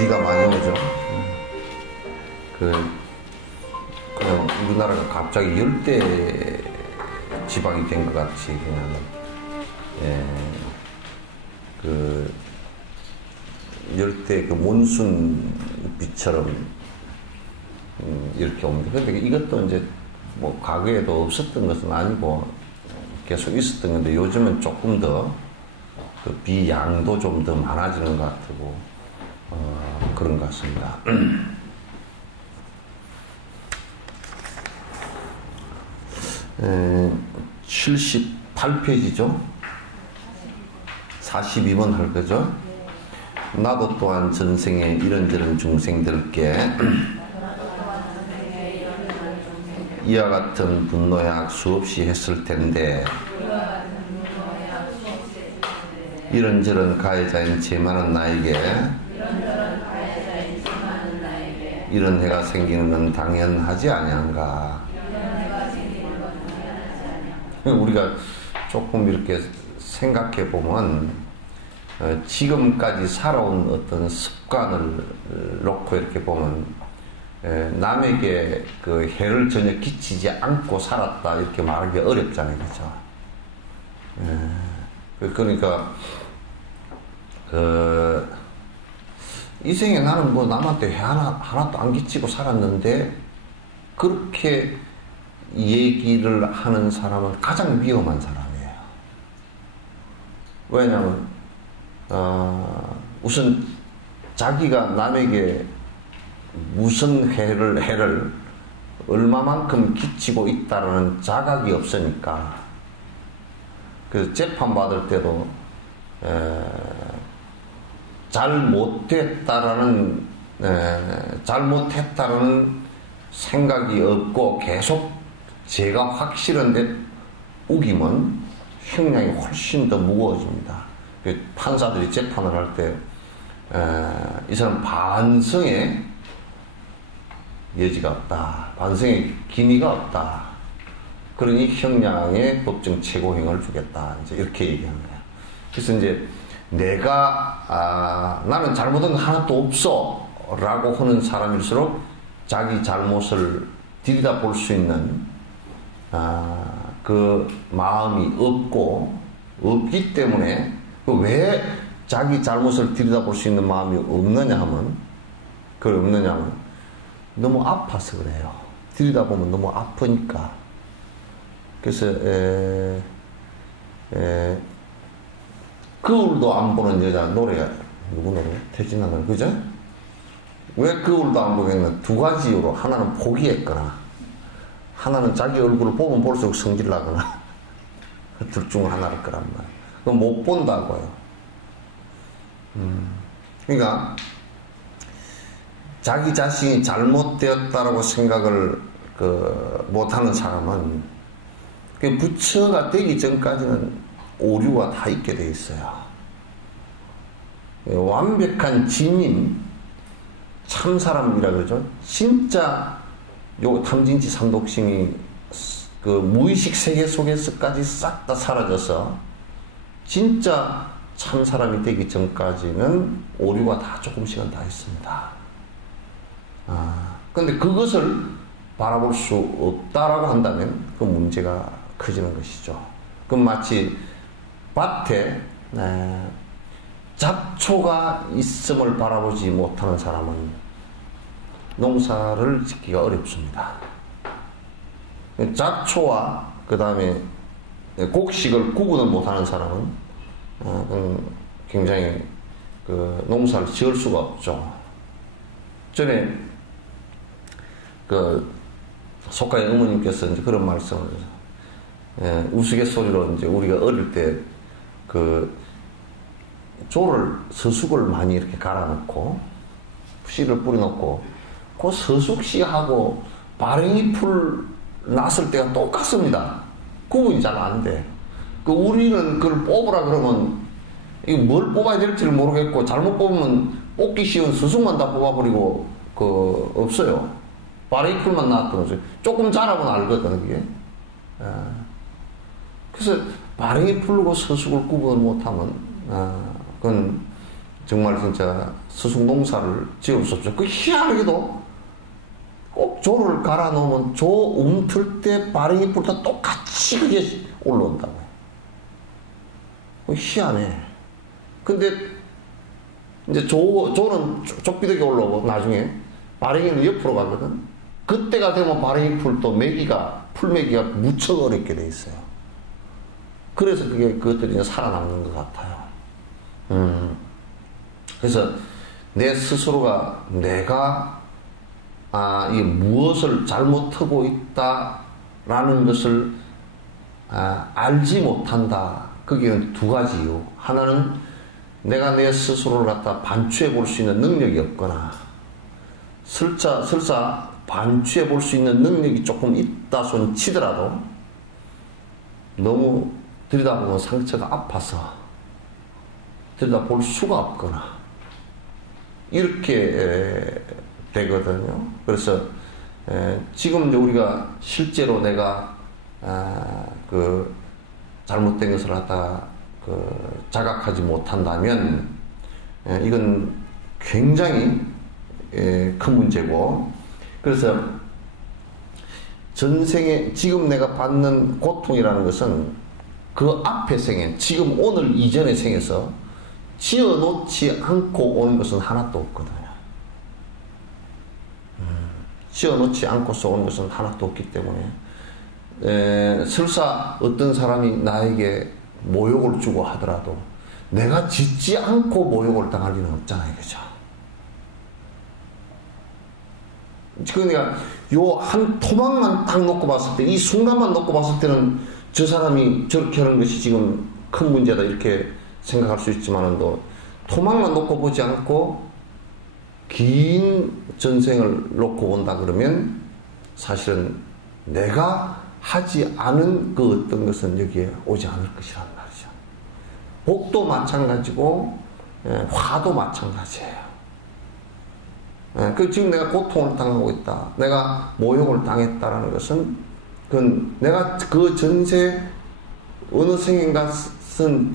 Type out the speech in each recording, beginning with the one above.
비가 많이 오죠. 그냥 우리나라가 갑자기 열대 지방이 된 것 같이 그냥, 열대 몬순 비처럼 이렇게 옵니다. 근데 이것도 이제 뭐 과거에도 없었던 것은 아니고 계속 있었던 건데 요즘은 조금 더 그 비양도 좀 더 많아지는 것 같고 그런 것 같습니다. 78페이지죠. 42번 할 거죠. 나도 또한 전생에 이런저런 중생들께 이와 같은 분노약 수없이 했을 텐데 이런저런 가해자인 죄 많은 나에게 이런 해가 생기는 건 당연하지 아니한가. 우리가 조금 이렇게 생각해 보면 지금까지 살아온 어떤 습관을 놓고 이렇게 보면 남에게 그 해를 전혀 끼치지 않고 살았다 이렇게 말하기 어렵잖아요, 그렇죠? 그러니까 이 생에 나는 뭐 남한테 해 하나도 안 끼치고 살았는데 그렇게 얘기를 하는 사람은 가장 위험한 사람이에요. 왜냐하면 우선 자기가 남에게 무슨 해를 얼마만큼 끼치고 있다라는 자각이 없으니까 그 재판받을 때도 잘못했다라는 생각이 없고 계속 죄가 확실한데 우기면 형량이 훨씬 더 무거워집니다. 판사들이 재판을 할 때 이 사람 반성의 여지가 없다. 반성의 기미가 없다. 그러니 형량의 법정 최고형을 주겠다. 이제 이렇게 얘기하는 거예요. 그래서 이제 내가 나는 잘못한 거 하나도 없어 라고 하는 사람일수록 자기 잘못을 들여다볼 수 있는 그 마음이 없기 때문에 왜 자기 잘못을 들여다볼 수 있는 마음이 없느냐 하면 너무 아파서 그래요. 들여다보면 너무 아프니까. 그래서 거울도 안 보는 여자 노래가 누구 노래? 태진아 노래 그죠? 왜 거울도 안 보겠나? 두 가지 이유로 하나는 포기했거나 하나는 자기 얼굴을 보면 볼수록 성질나거나 둘 중 하나일 거란 말이에요. 그건 못 본다고요. 그러니까 자기 자신이 잘못되었다라고 생각을 못하는 사람은 부처가 되기 전까지는 오류가 다 있게 돼 있어요. 완벽한 진인 참사람이라 그러죠. 진짜 요 탐진치 삼독심이 그 무의식 세계 속에서까지 싹 다 사라져서 진짜 참사람이 되기 전까지는 오류가 다 조금씩은 다 있습니다. 근데 그것을 바라볼 수 없다라고 한다면 그 문제가 커지는 것이죠. 그럼 마치 밭에 잡초가 있음을 바라보지 못하는 사람은 농사를 짓기가 어렵습니다. 잡초와 그 다음에 곡식을 구분을 못하는 사람은 굉장히 그 농사를 지을 수가 없죠. 전에 그 속가의 어머님께서 이제 그런 말씀을 우스갯소리로 이제 우리가 어릴 때 그 서숙을 많이 이렇게 갈아놓고 씨를 뿌려놓고 그 서숙씨하고 바랭이 풀 났을 때가 똑같습니다. 구분이 잘 안 돼. 우리는 그걸 뽑으라 그러면 이거 뭘 뽑아야 될지를 모르겠고 잘못 뽑으면 뽑기 쉬운 서숙만 다 뽑아버리고 없어요. 바랭이 풀만 나왔던 거죠. 조금 자라면 알거든 그게. 그래서 바랭이 풀고 서숙을 구분을 못하면 그건 정말 진짜 수송농사를 지을 수 없죠. 그 희한하게도 꼭 조를 갈아 놓으면 조 움틀 때 바람이 불다 똑같이 그게 올라온다고요. 희한해. 근데 이제 조는 쪽비덕에 올라오고 나중에 바람이는 옆으로 가거든. 그때가 되면 바람이 풀도 풀매기가 무척 어렵게 돼 있어요. 그래서 그것들이 이제 살아남는 것 같아요. 그래서 내 스스로가 내가 이 무엇을 잘못하고 있다라는 것을 알지 못한다. 그게 두 가지 이유. 하나는 내가 내 스스로를 갖다 반추해 볼 수 있는 능력이 없거나 설사 반추해 볼 수 있는 능력이 조금 있다 손 치더라도 너무 들여다보면 상처가 아파서 들여다볼 수가 없거나 이렇게 되거든요. 그래서 지금 이제 우리가 실제로 내가 그 잘못된 것을 갖다가 자각하지 못한다면 이건 굉장히 큰 문제고, 그래서 전생에 지금 내가 받는 고통이라는 것은 그 앞의 생에, 지금 오늘 이전의 생에서 지어놓지 않고 오는 것은 하나도 없거든요. 지어놓지 않고서 오는 것은 하나도 없기 때문에 설사 어떤 사람이 나에게 모욕을 주고 하더라도 내가 짓지 않고 모욕을 당할 리는 없잖아요. 그죠? 그러니까 요 한 토막만 딱 놓고 봤을 때, 이 순간만 놓고 봤을 때는 저 사람이 저렇게 하는 것이 지금 큰 문제다 이렇게 생각할 수 있지만도, 토막만 놓고 보지 않고 긴 전생을 놓고 본다 그러면 사실은 내가 하지 않은 그 어떤 것은 여기에 오지 않을 것이란 말이죠. 복도 마찬가지고 화도 마찬가지예요. 그 지금 내가 고통을 당하고 있다, 내가 모욕을 당했다라는 것은 그건 내가 그 전세 어느 생인가는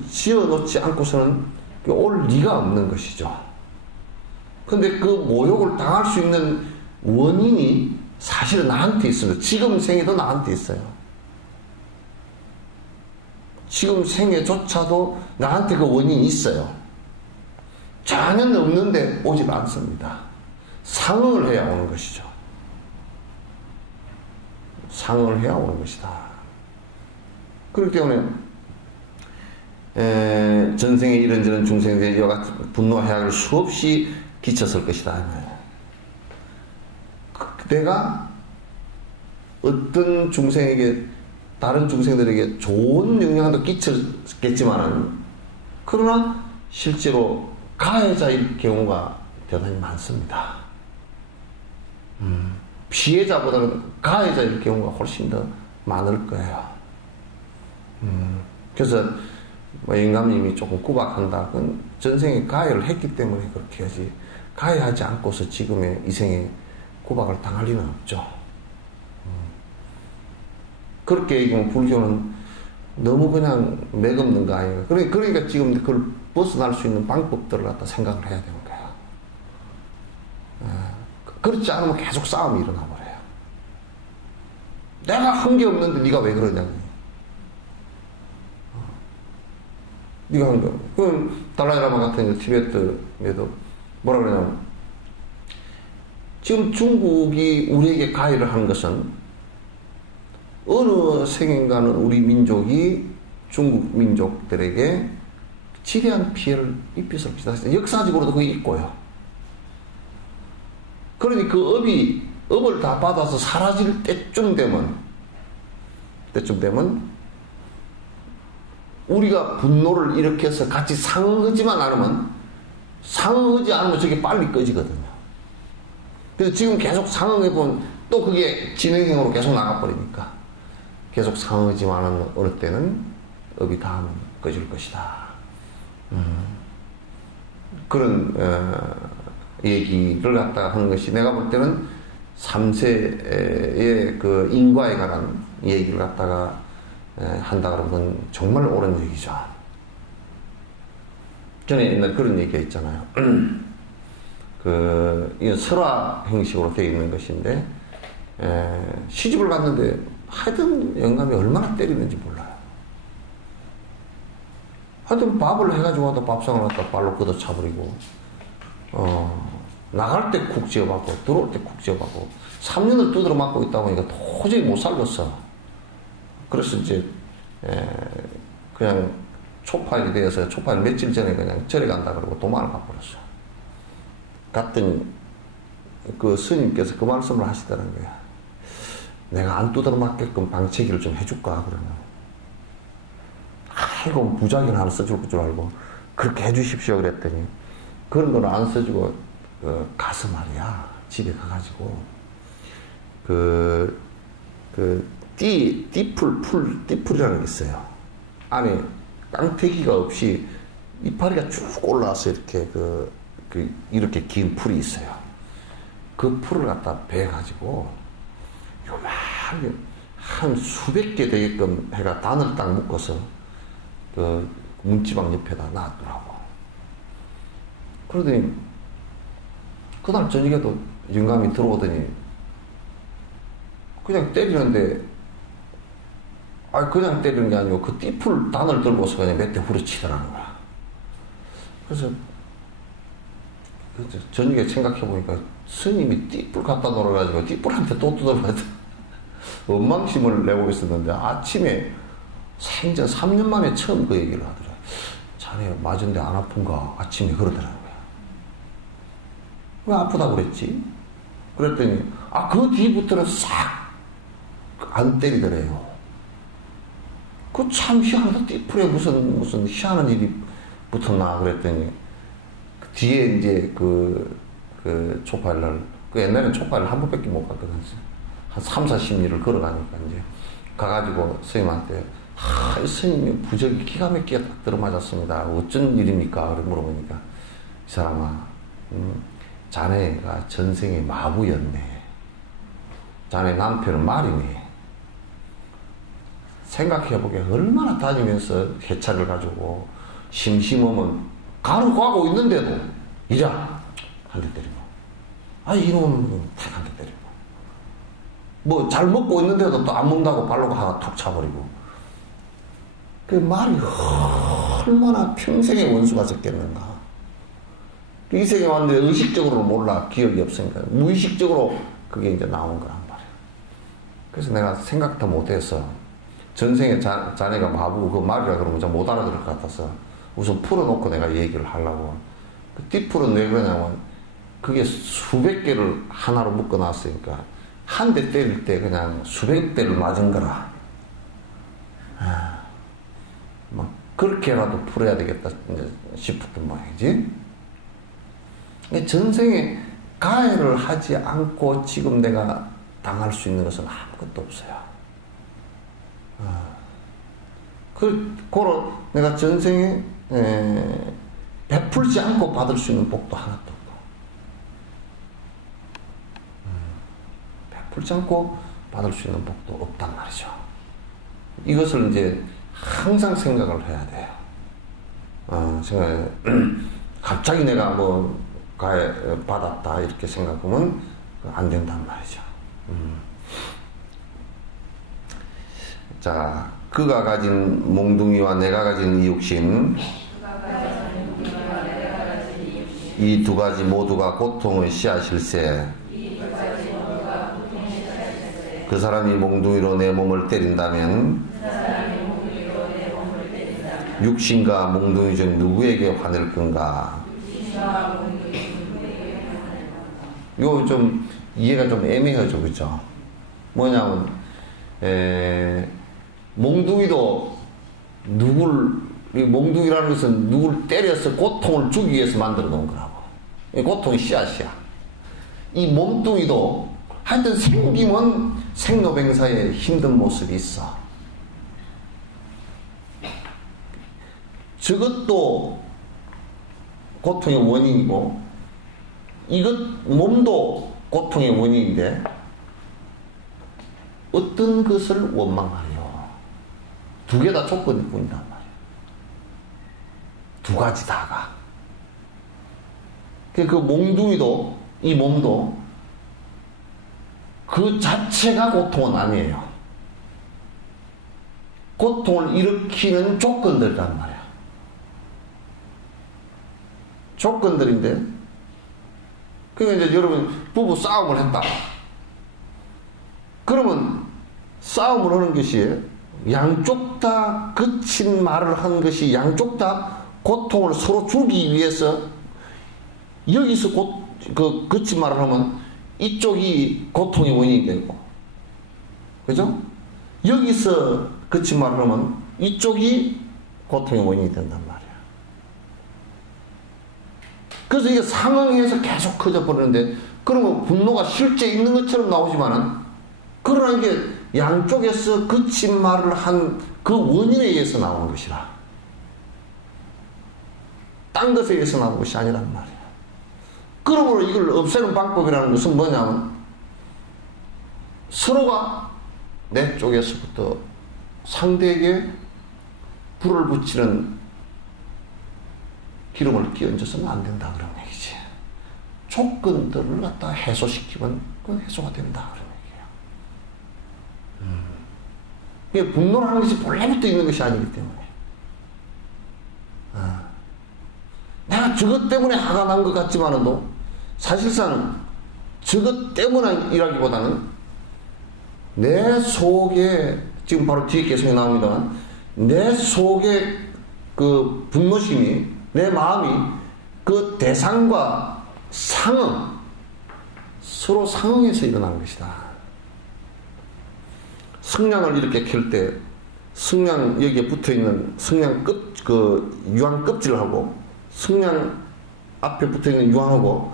지어놓지 않고서는 올 리가 없는 것이죠. 근데 그 모욕을 당할 수 있는 원인이 사실은 나한테 있습니다. 지금 생에도 나한테 있어요. 지금 생에조차도 나한테 그 원인이 있어요. 전혀 없는데 오질 않습니다. 상응을 해야 오는 것이죠. 상응을 해야 오는 것이다. 그렇기 때문에 전생에 이런저런 중생들이 이와 같은 분노와 해악을 수없이 끼쳤을 것이다. 내가 어떤 중생에게, 다른 중생들에게 좋은 영향도 끼쳤겠지만은, 그러나 실제로 가해자일 경우가 대단히 많습니다. 피해자보다는 가해자일 경우가 훨씬 더 많을 거예요. 그래서 영감님이 조금 구박한다. 그건 전생에 가해를 했기 때문에 그렇게 하지, 가해하지 않고서 지금의 이 생에 구박을 당할 리는 없죠. 그렇게 얘기하면 불교는 너무 그냥 맥없는 거 아닌가. 그러니까 지금 그걸 벗어날 수 있는 방법들을 갖다 생각을 해야 되는 거야. 그렇지 않으면 계속 싸움이 일어나 버려요. 내가 한 게 없는데 네가 왜 그러냐고. 네가 한 거. 그럼 달라이라마 같은 티베트에도 뭐라 그러냐면, 지금 중국이 우리에게 가해를 하는 것은 어느 생인가는 우리 민족이 중국 민족들에게 지대한 피해를 입혔을 것이다. 역사적으로도 그게 있고요. 그러니 그 업을 다 받아서 사라질 때쯤 되면 우리가 분노를 일으켜서 같이 상응하지만 않으면, 상응하지 않으면 저게 빨리 꺼지거든요. 그래서 지금 계속 상응해보면 또 그게 진행형으로 계속 나가버리니까, 계속 상응하지만 어느 때는 업이 닿으면 꺼질 것이다. 그런 얘기를 갖다가 하는 것이, 내가 볼 때는 3세의 그 인과에 관한 얘기를 갖다가 한다 그러면 정말 옳은 얘기죠. 전에 옛날 그런 얘기가 있잖아요. 이 설화 형식으로 되어 있는 것인데, 시집을 갔는데 하여튼 영감이 얼마나 때리는지 몰라요. 하여튼 밥을 해가지고 와도 밥상을 갖다 발로 걷어 차버리고, 나갈 때 쿡 지어받고, 들어올 때 쿡 지어받고, 3년을 두드려 맞고 있다 보니까 도저히 못 살겠어. 그래서 이제, 그냥 초파일이 되어서 초파일 며칠 전에 그냥 절에 간다 그러고 도망을 가버렸어. 갔더니 그 스님께서 그 말씀을 하시더라는 거야. 내가 안 두드려 맞게끔 방치기를 좀 해줄까 그러면. 아이고 무작위는 하나 써줄 줄 알고 그렇게 해주십시오 그랬더니 그런 거는 안 써주고 가서 말이야 집에 가가지고 띠풀이라는 게 있어요. 안에 깡패기가 없이 이파리가 쭉 올라와서 이렇게 이렇게 긴 풀이 있어요. 그 풀을 갖다 베가지고 요만하게 한 수백 개 되게끔 해가 단을 딱 묶어서 그 문지방 옆에다 놔두라고. 그러더니 그날 저녁에도 영감이 들어오더니 그냥 때리는데 그냥 때리는 게 아니고 그 띠풀 단을 들고서 그냥 몇 대 후려치더라는 거야. 그래서 저녁에 생각해보니까 스님이 띠뿔 갖다 놓아가지고 띠뿔한테 또 두드려야 원망심을 내고 있었는데 아침에 생전 3년 만에 처음 그 얘기를 하더라. 자네 맞은데 안 아픈가? 아침에 그러더라는 거야. 왜 아프다고 그랬지? 그랬더니 그 뒤부터는 싹 안 때리더래요. 그 참 희한하다. 띠뿔에 무슨 희한한 일이 붙었나 그랬더니 뒤에 이제 그 초파일날, 옛날에는 초파일을 한 번밖에 못 갔거든. 한 3, 40리를 걸어가니까 이제 가가지고 스님한테, 이 스님이 부적이 기가 막히게 딱 들어맞았습니다. 어쩐 일입니까? 물어보니까, 이 사람아, 자네가 전생에 마부였네. 자네 남편은 말이네. 생각해보게 얼마나 다니면서 해차를 가지고 심심하면 가고 있는데도 이자 한 대 때리고 이놈은 탁 한 대 때리고 뭐 잘 먹고 있는데도 또 안 먹는다고 발로 하나 툭 차버리고 그 말이 얼마나 평생의 원수가 적겠는가. 이 세계 왔는데 의식적으로 몰라. 기억이 없으니까 무의식적으로 그게 이제 나온 거란 말이야. 그래서 내가 생각도 못해서 전생에 자네가 마부 그 말이라 그러면 잘 못 알아들을 것 같아서 우선 풀어놓고 내가 얘기를 하려고. 그 띠풀은 왜 그러냐면 그게 수백 개를 하나로 묶어놨으니까 한 대 때릴 때 그냥 수백 대를 맞은 거라. 막 그렇게라도 풀어야 되겠다 싶었던 모양이지. 전생에 가해를 하지 않고 지금 내가 당할 수 있는 것은 아무것도 없어요. 그거로 내가 전생에 베풀지 않고 받을 수 있는 복도 하나도 없고, 베풀지 않고 받을 수 있는 복도 없단 말이죠. 이것을 이제 항상 생각을 해야 돼요. 갑자기 내가 뭐 받았다 이렇게 생각하면 안 된단 말이죠. 자, 그가 가진 몽둥이와 내가 가진 이 육신, 이 두 가지 모두가 고통의 씨앗일세. 그 사람이 몽둥이로 내 몸을 때린다면 육신과 몽둥이 중 누구에게 화낼 건가? 이거 좀 이해가 좀 애매하죠, 그렇죠? 뭐냐면 몽둥이도 몽둥이라는 것은 누굴 때려서 고통을 주기 위해서 만들어 놓은 거라고. 고통이 씨앗이야. 이 몸뚱이도 하여튼 생기면 생로병사의 힘든 모습이 있어. 저것도 고통의 원인이고 몸도 고통의 원인인데 어떤 것을 원망하려. 두 개 다 조건일 뿐이란 말이야. 두 가지 다가. 그 몽둥이도, 이 몸도 그 자체가 고통은 아니에요. 고통을 일으키는 조건들이란 말이야. 조건들인데, 그러니까 이제 여러분, 부부 싸움을 했다. 그러면 싸움을 하는 것이 양쪽 다 거친 말을 한 것이 양쪽 다 고통을 서로 주기 위해서 여기서 거친 말을 하면 이쪽이 고통의 원인이 되고, 그죠? 여기서 거친 말을 하면 이쪽이 고통의 원인이 된단 말이야. 그래서 이게 상황에서 계속 커져버리는데, 그러면 분노가 실제 있는 것처럼 나오지만은, 그러나 이게 양쪽에서 거친 말을 한 그 원인에 의해서 나오는 것이라. 딴 것에 의해서 나오는 것이 아니란 말이야. 그러므로 이걸 없애는 방법이라는 것은 뭐냐면, 서로가 내 쪽에서부터 상대에게 불을 붙이는 기름을 끼얹어서는 안 된다 그런 얘기지. 조건들을 갖다 해소시키면 그건 해소가 된다 그런 얘기예요. 이게 분노라는 것이 본래부터 있는 것이 아니기 때문에, 내가 저것 때문에 화가 난 것 같지만도 사실상 저것 때문이라기보다는 내 속에, 지금 바로 뒤에 계속 나옵니다만, 내 속에 그 분노심이, 내 마음이 그 대상과 서로 상응해서 일어나는 것이다. 성냥을 이렇게 켤 때, 성냥 여기에 붙어 있는 성냥 유황 껍질하고, 성냥 앞에 붙어 있는 유황하고,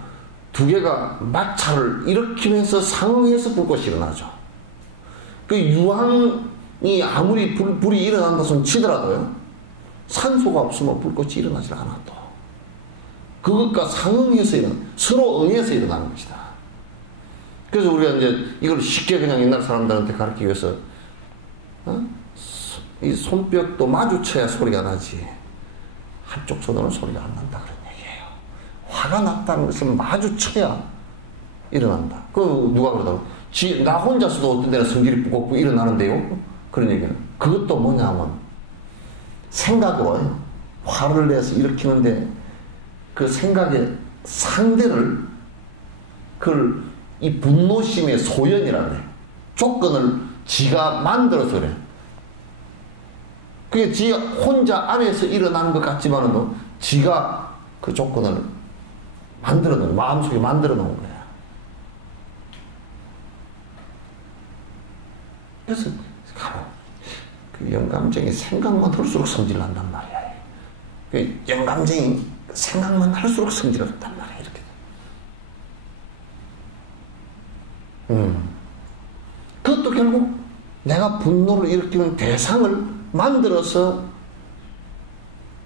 두 개가 마찰을 일으키면서 상응해서 불꽃이 일어나죠. 그 유황이 아무리 불이 일어난다 손 치더라도요, 산소가 없으면 불꽃이 일어나질 않아도, 그것과 상응해서 서로 응해서 일어나는 것이다. 그래서 우리가 이제 이걸 쉽게 그냥 옛날 사람들한테 가르치기 위해서, 이 손뼉도 마주쳐야 소리가 나지, 한쪽 손으로는 소리가 안 난다 그런 얘기예요. 화가 났다는 것은 마주쳐야 일어난다. 누가 그러더라고. 나 혼자서도 어떤 데는 성질이 뿌걱뿌걱 일어나는데요. 그런 얘기는. 그것도 뭐냐면, 생각으로 화를 내서 일으키는데, 그 생각의 상대를, 이 분노심의 소연이라 그래. 조건을 지가 만들어서 그래. 그게 지 혼자 안에서 일어나는 것 같지만은 지가 그 조건을 만들어 놓은, 마음속에 만들어 놓은 거야. 그래서 그 영감쟁이 생각만 할수록 성질난단 말이야. 그 영감쟁이 생각만 할수록 성질난단 말이야. 이렇게. 그것도 결국 내가 분노를 일으키는 대상을 만들어서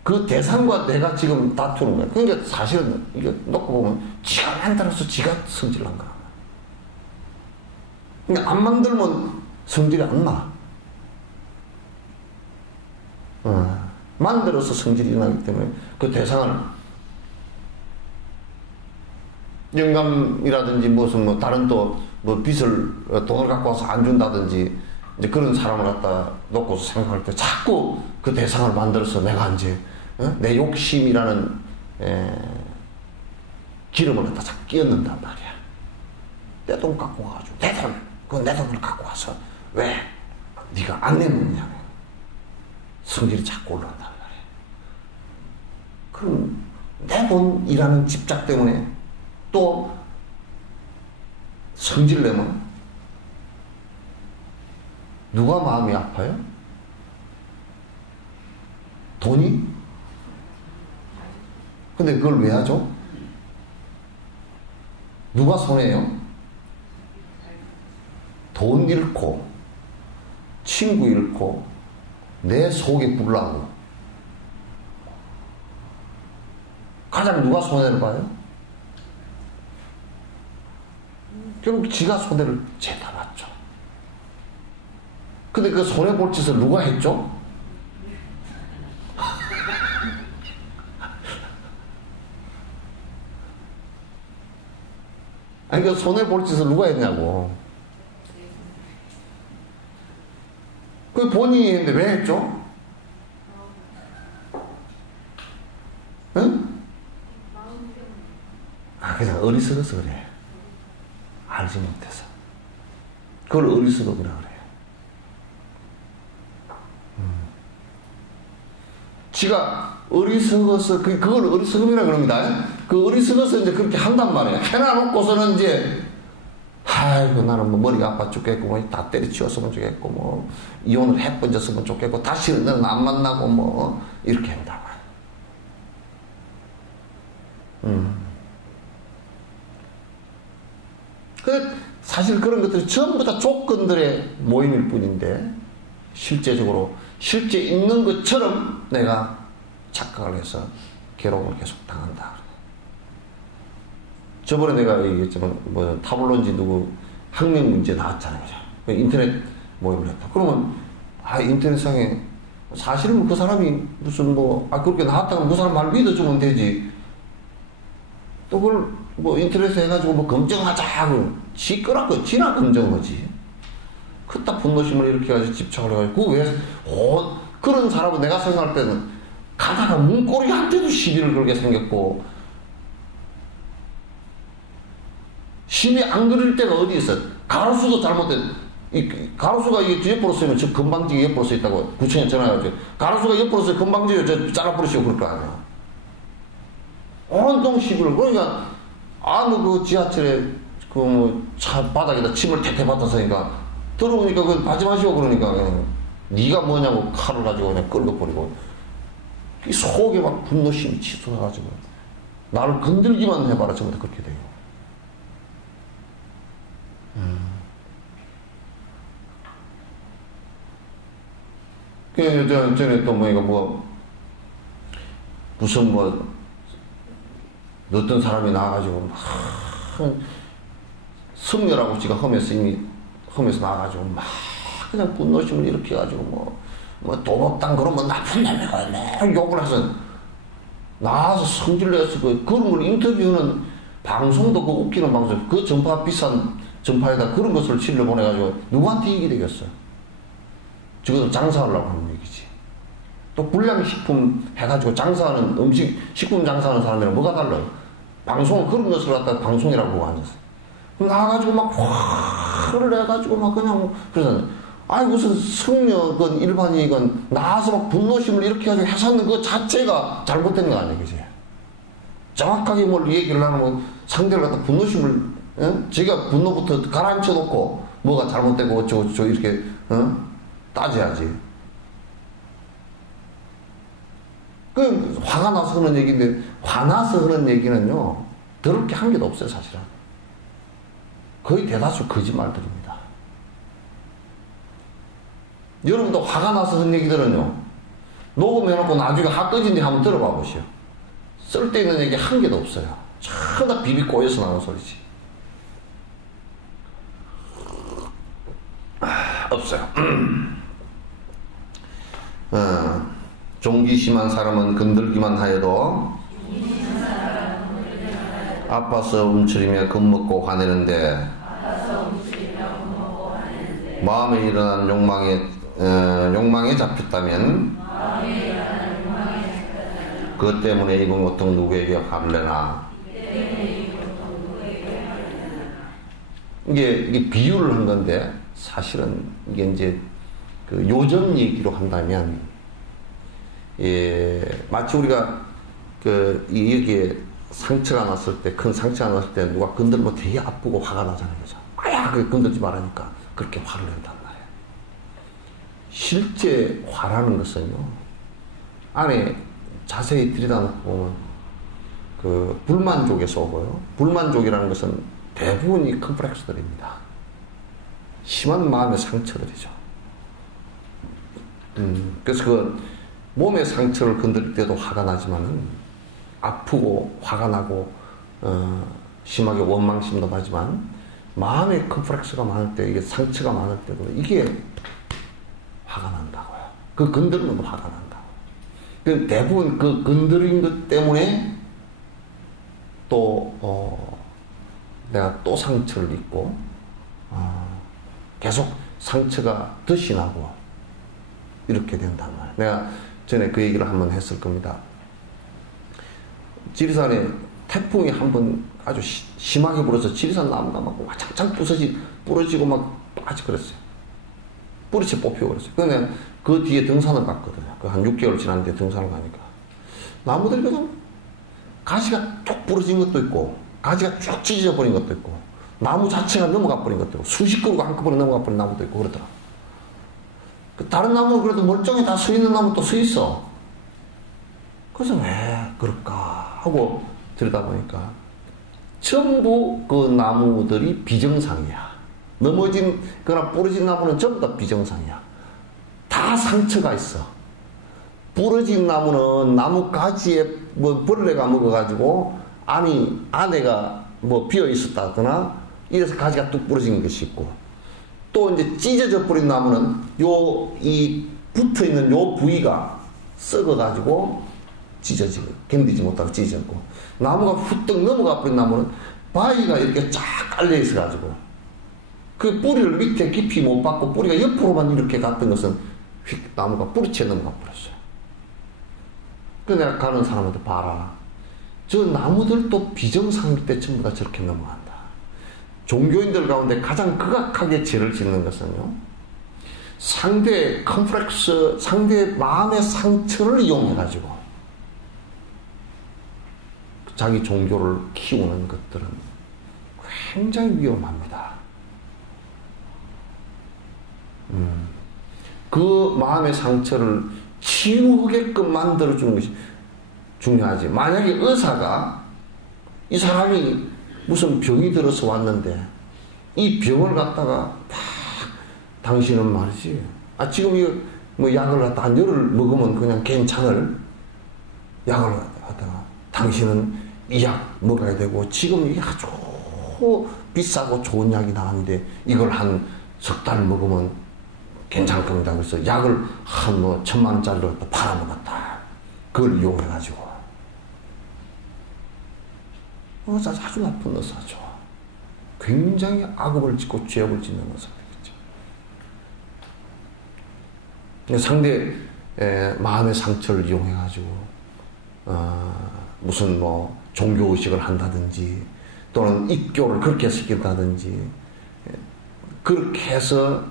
그 대상과 내가 지금 다투는 거야. 그러니까 사실은 이게 놓고 보면 지가 만들어서 지가 성질난 거야. 그러니까 안 만들면 성질이 안 나. 만들어서 성질이 일어나기 때문에 그 대상을, 영감이라든지 무슨 다른 또 돈을 갖고 와서 안 준다든지, 이제 그런 사람을 갖다 놓고서 생각할 때 자꾸 그 대상을 만들어서 내가 이제 내 욕심이라는 기름을 갖다 자꾸 끼얹는단 말이야. 내 돈 갖고 와가지고, 그건 내 돈을 갖고 와서 왜 네가 안 내놓느냐고 성질이 자꾸 올라온단 말이야. 그럼 내 돈이라는 집착 때문에 또 성질 내면 누가 마음이 아파요? 돈이? 근데 그걸 왜 하죠? 누가 손해요? 돈 잃고, 친구 잃고, 내 속이 불나고. 가장 누가 손해를 봐요? 결국 지가 손해를 죄다 봤죠. 근데 그 손해볼 짓을 누가 했죠? 아니, 그 손해볼 짓을 누가 했냐고. 그 본인이 했는데 왜 했죠? 응? 그냥 어리석어서 그래. 알지 못해서. 그걸 어리석어라 그래요. 지가 어리석어서, 그걸 어리석음이라 그럽니다. 그 어리석어서 이제 그렇게 한단 말이에요. 해놔놓고서는 이제, 아이고, 나는 뭐 머리가 아파 죽겠고, 뭐 다 때려치웠으면 좋겠고, 뭐, 이혼을 해번졌으면 좋겠고, 다시는 너는 안 만나고, 뭐, 이렇게 한다. 사실 그런 것들이 전부 다 조건들의 모임일 뿐인데, 실제적으로, 실제 있는 것처럼 내가 착각을 해서 괴로움을 계속 당한다. 저번에 내가 얘기했지만, 뭐, 타블로인지 누구 학명 문제 나왔잖아요. 인터넷 모임을 했다. 그러면, 인터넷상에, 사실은 그 사람이 무슨 그렇게 나왔다면 그 사람 말 믿어주면 되지. 또 그걸 인터넷에 해가지고 검증하자 하고, 지끄럽고 지나 검증하지. 그따 분노심을 이렇게 해가지고 집착을 해가지고, 그런 사람은 내가 생각할 때는 가다가 문고리한테도 시비를 걸게 생겼고, 시비 안 걸릴 때가 어디 있어? 가로수도 잘못된, 가로수가 이게 뒤옆으로 쓰면 저 건방지게 옆으로 써 있다고 구청에 전화해가지고, 가로수가 옆으로 써요. 건방지게 저 잘라버리시고 그럴 거 아니야. 온통 시비를. 그러니까, 그 지하철에 차 바닥에다 침을 태태 받아서니까, 들어오니까 하지 마시고 그러니까, 네가 뭐냐고 칼을 가지고 그냥 끌어버리고, 이 속에 막 분노심이 치솟아가지고, 나를 건들기만 해봐라. 전부 다 그렇게 돼요. 전에 또 무슨 어떤 사람이 나와가지고, 성녀라고 지가 험에서 나와가지고, 그냥 분노심을 일으켜가지고, 도덕당 그러면 나쁜 놈이고, 욕을 해서, 나와서 성질내서 그런 걸 인터뷰하는 방송도 웃기는 방송, 그 전파 비싼 전파에다 그런 것을 실려 보내가지고, 누구한테 이익이 되겠어? 지금 장사하려고 하는 얘기지. 또 불량식품 해가지고 장사하는 식품 장사하는 사람들은 뭐가 달라요? 방송은 그런 것을 갖다가 방송이라고 앉았어. 나와가지고 막 화를 해가지고 그냥, 그래서, 무슨 성녀건 일반이건 나와서 막 분노심을 이렇게 가지고 해서는 그 자체가 잘못된 거 아니에요, 그지? 정확하게 얘기를 하면 상대를 갖다 분노심을, 제가 분노부터 가라앉혀 놓고 뭐가 잘못되고 어쩌고 이렇게, 따져야지. 화가 나서 하는 얘기인데, 화나서 하는 얘기는요, 더럽게 한 개도 없어요, 사실은. 거의 대다수 거짓말들입니다. 여러분도 화가 나서 하는 얘기들은요, 녹음해놓고 나중에 화 꺼진데 한번 들어봐 보시오. 쓸데있는 얘기 한 개도 없어요. 전부 다 비비 꼬여서 나오는 소리지. 없어요. 종기 심한 사람은 건들기만 하여도 아파서 움츠리며 겁먹고 화내는데, 마음에 일어난 욕망에 잡혔다면 그것 때문에 입은 고통 누구에게 화를 내나. 이게 비유를 한 건데, 사실은 이게 이제 요즘 얘기로 한다면, 마치 우리가 여기에 상처가 났을 때, 큰 상처가 났을 때 누가 건들면 되게 아프고 화가 나잖아요. 그죠? 건들지 말라니까 그렇게 화를 낸단 말이에요. 실제 화라는 것은요, 안에 자세히 들여다보면 불만족에서 오고요. 불만족이라는 것은 대부분이 컴플렉스들입니다. 심한 마음의 상처들이죠. 그래서 몸의 상처를 건들 때도 화가 나지만은, 아프고 화가 나고 심하게 원망심도 나지만, 마음의 컴플렉스가 많을 때, 이게 상처가 많을 때도 이게 화가 난다고요. 건드리면 화가 난다고. 대부분 건드린 것 때문에 또 내가 또 상처를 입고 계속 상처가 덧이 나고 이렇게 된단 말이야. 내가 전에 그 얘기를 한번 했을 겁니다. 지리산에 태풍이 한번 아주 심하게 불어서 지리산 나무가 막 와장창 부러지고 막 아주 그랬어요. 뿌리채 뽑히고 그랬어요. 근데 그 뒤에 등산을 갔거든요. 그 한 6개월 지났는데 등산을 가니까 나무들이 그냥 가지가 뚝 부러진 것도 있고 가지가 쭉 찢어져 버린 것도 있고 나무 자체가 넘어가 버린 것도 있고 수십 그루가 한꺼번에 넘어가 버린 나무도 있고 그러더라. 다른 나무는 그래도 멀쩡히 다 서 있는 나무 또 서 있어. 그래서 왜 그럴까 하고 들여다보니까 전부 그 나무들이 비정상이야. 넘어진 거나 부러진 나무는 전부 다 비정상이야. 다 상처가 있어. 부러진 나무는 나무 가지에 뭐 벌레가 먹어가지고 안에가 뭐 비어 있었다거나 이래서 가지가 뚝 부러진 것이 있고, 또 이제 찢어져 버린 나무는 이 붙어 있는 요 부위가 썩어가지고 찢어지고 견디지 못하고 찢어졌고, 나무가 후떡 넘어가 버린 나무는 바위가 이렇게 쫙 깔려 있어가지고 그 뿌리를 밑에 깊이 못 받고 뿌리가 옆으로만 이렇게 갔던 것은 휙 나무가 뿌리채 넘어가 버렸어요. 그래서 내가 가는 사람한테 봐라. 저 나무들도 비정상일 때 전부 다 저렇게 넘어간다. 종교인들 가운데 가장 극악하게 죄를 짓는 것은요, 상대의 컴플렉스, 상대의 마음의 상처를 이용해가지고 자기 종교를 키우는 것들은 굉장히 위험합니다. 그 마음의 상처를 치유하게끔 만들어주는 것이 중요하지. 만약에 의사가 이 사람이 무슨 병이 들어서 왔는데 이 병을 갖다가 당신은 말이지, 지금 이거 뭐 약을 갖다 한 열흘 먹으면 그냥 괜찮을 약을 갖다가 당신은 이 약 먹어야 되고 지금 이게 아주 비싸고 좋은 약이 나왔는데 이걸 한 석 달 먹으면 괜찮을 겁니다. 그래서 약을 한 뭐 1,000,000원짜리로 갖다 팔아먹었다. 그걸 이용해가지고 아주 나쁜 의사죠. 굉장히 악업을 짓고 죄업을 짓는 의사겠죠. 상대의 마음의 상처를 이용해가지고 무슨 뭐 종교의식을 한다든지 또는 입교를 그렇게 시킨다든지 그렇게 해서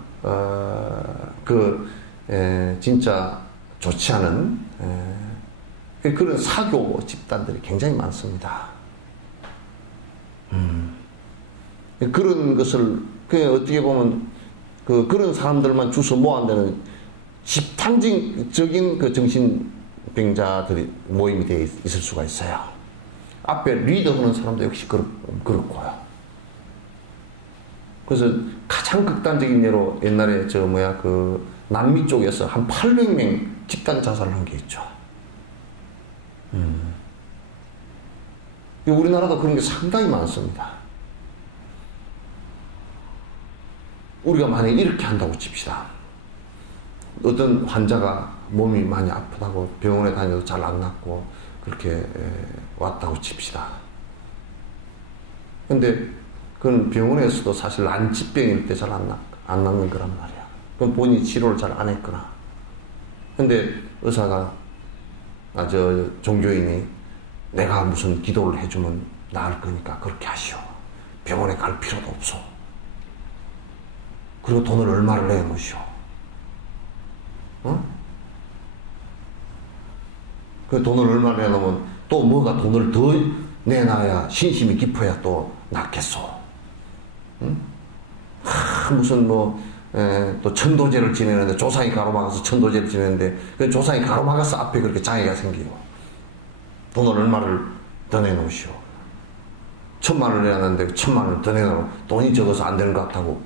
진짜 좋지 않은 그런 사교 집단들이 굉장히 많습니다. 그런 것을 어떻게 보면 그런 사람들만 주워 모아내는 집단적인 그 정신병자들이 모임이 되어 있을 수가 있어요. 앞에 리더하는 사람도 역시 그렇고요. 그래서 가장 극단적인 예로 옛날에 남미 쪽에서 한 800명 집단 자살을 한 게 있죠. 우리나라도 그런 게 상당히 많습니다. 우리가 만약에 이렇게 한다고 칩시다. 어떤 환자가 몸이 많이 아프다고 병원에 다녀도 잘 안 낫고 그렇게 왔다고 칩시다. 근데 그건 병원에서도 사실 난치병일 때 잘 안 낫는 거란 말이야. 그럼 본인이 치료를 잘 안 했거나. 근데 의사가, 종교인이 내가 무슨 기도를 해주면 나을 거니까 그렇게 하시오. 병원에 갈 필요도 없어. 그리고 돈을 얼마를 내놓으시오. 그 돈을 얼마를 내놓으면 또 뭐가 돈을 더 내놔야 신심이 깊어야 또 낫겠소. 무슨 또 천도제를 지내는데 조상이 가로막아서 천도제를 지내는데 그 조상이 가로막아서 앞에 그렇게 장애가 생기고 돈을 얼마를 더 내놓으시오. 1,000,000원을 내놨는데 1,000,000원을 더 내놓으면 돈이 적어서 안 되는 것 같다고.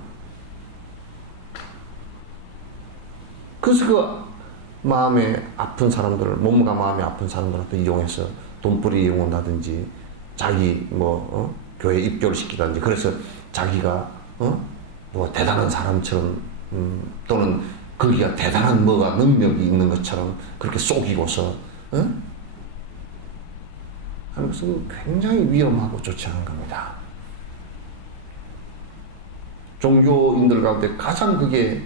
그래서 그 마음에 아픈 사람들을, 몸과 마음이 아픈 사람들한테 이용해서 돈벌이 이용한다든지 자기 교회 입교를 시키다든지 그래서 자기가 뭐 대단한 사람처럼 또는 거기가 대단한 뭐가 능력이 있는 것처럼 그렇게 속이고서 하는 것은 굉장히 위험하고 좋지 않은 겁니다. 종교인들 가운데 가장 그게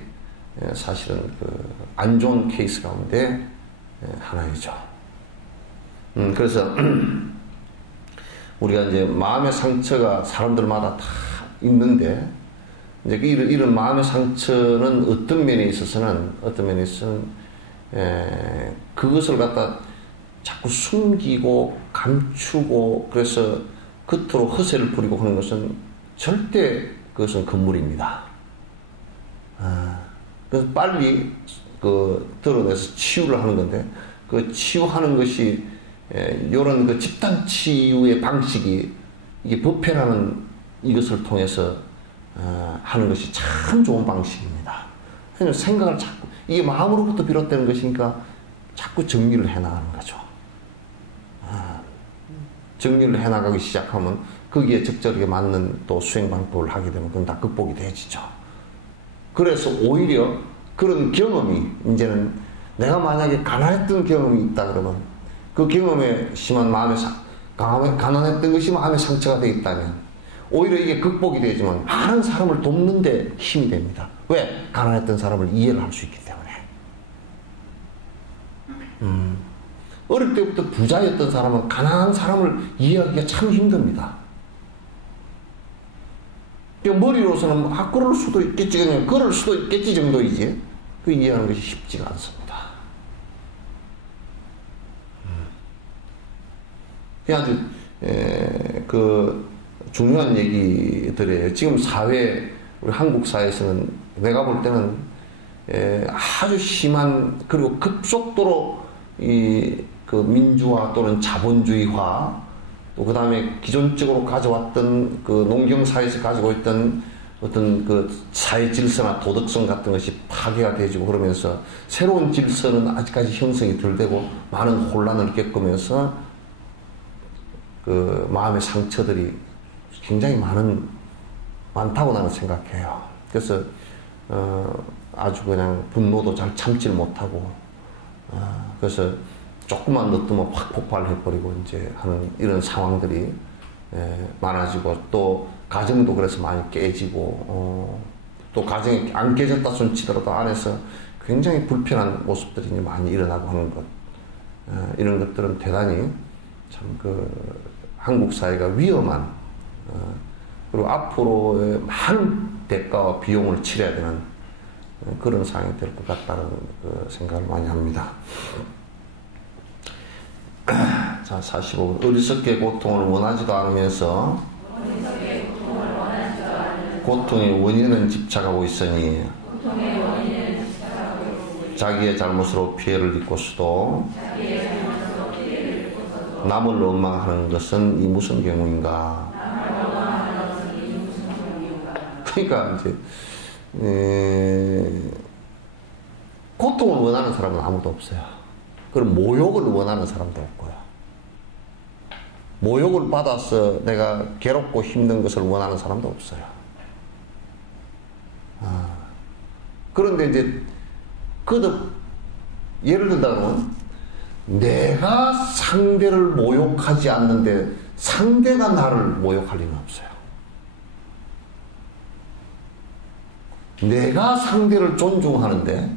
사실은 그 안 좋은 케이스 가운데 하나이죠. 그래서 우리가 이제 마음의 상처가 사람들마다 다 있는데 이제 이런 마음의 상처는 어떤 면에 있어서는 그것을 갖다 자꾸 숨기고 감추고 그래서 겉으로 허세를 부리고 하는 것은 절대 그것은 금물입니다. 그래서 빨리 드러내서 치유를 하는 건데 그 치유하는 것이 이런 그 집단 치유의 방식이 이게 법회라는 이것을 통해서 하는 것이 참 좋은 방식입니다. 생각을 자꾸 이게 마음으로부터 비롯되는 것이니까 자꾸 정리를 해나가는 거죠. 정리를 해나가기 시작하면 거기에 적절하게 맞는 또 수행 방법을 하게 되면 그건 다 극복이 되지죠. 그래서 오히려 그런 경험이 이제는 내가 만약에 가난했던 경험이 있다 그러면 그 경험에 심한 마음의 가난했던 것이 마음의 상처가 되어 있다면 오히려 이게 극복이 되지만 많은 사람을 돕는 데 힘이 됩니다. 왜? 가난했던 사람을 이해를 할 수 있기 때문에. 어릴 때부터 부자였던 사람은 가난한 사람을 이해하기가 참 힘듭니다. 머리로서는 그럴 수도 있겠지, 그냥 그럴 수도 있겠지 정도이지 그 이해하는 것이 쉽지가 않습니다. 아주 그 중요한 얘기들이에요. 지금 사회, 우리 한국 사회에서는 내가 볼 때는 아주 심한 그리고 급속도로 그 민주화 또는 자본주의화 또 그 다음에 기존적으로 가져왔던 그 농경사회에서 가지고 있던 어떤 그 사회 질서나 도덕성 같은 것이 파괴가 되지고 그러면서 새로운 질서는 아직까지 형성이 덜 되고 많은 혼란을 겪으면서 그 마음의 상처들이 굉장히 많다고 나는 생각해요. 그래서 아주 그냥 분노도 잘 참지를 못하고 그래서 조금만 넣으면 확 폭발해버리고 이제 하는 이런 상황들이 많아지고 또 가정도 그래서 많이 깨지고 또 가정이 안 깨졌다 손치더라도 안에서 굉장히 불편한 모습들이 이제 많이 일어나고 하는 것 이런 것들은 대단히 참 그 한국 사회가 위험한 그리고 앞으로의 많은 대가와 비용을 치러야 되는 그런 상황이 될 것 같다는 그 생각을 많이 합니다. 자, 45번. 어리석게 고통을 원하지도 않으면서 고통의 원인은 집착하고 있으니 자기의 잘못으로 피해를 입고서도 남을 원망하는 것은 이 무슨 경우인가. 그러니까 이제 고통을 원하는 사람은 아무도 없어요. 그럼 모욕을 원하는 사람도 없고요. 모욕을 받아서 내가 괴롭고 힘든 것을 원하는 사람도 없어요. 그런데 이제 거듭 예를 든다면 내가 상대를 모욕하지 않는데 상대가 나를 모욕할 리는 없어요. 내가 상대를 존중하는데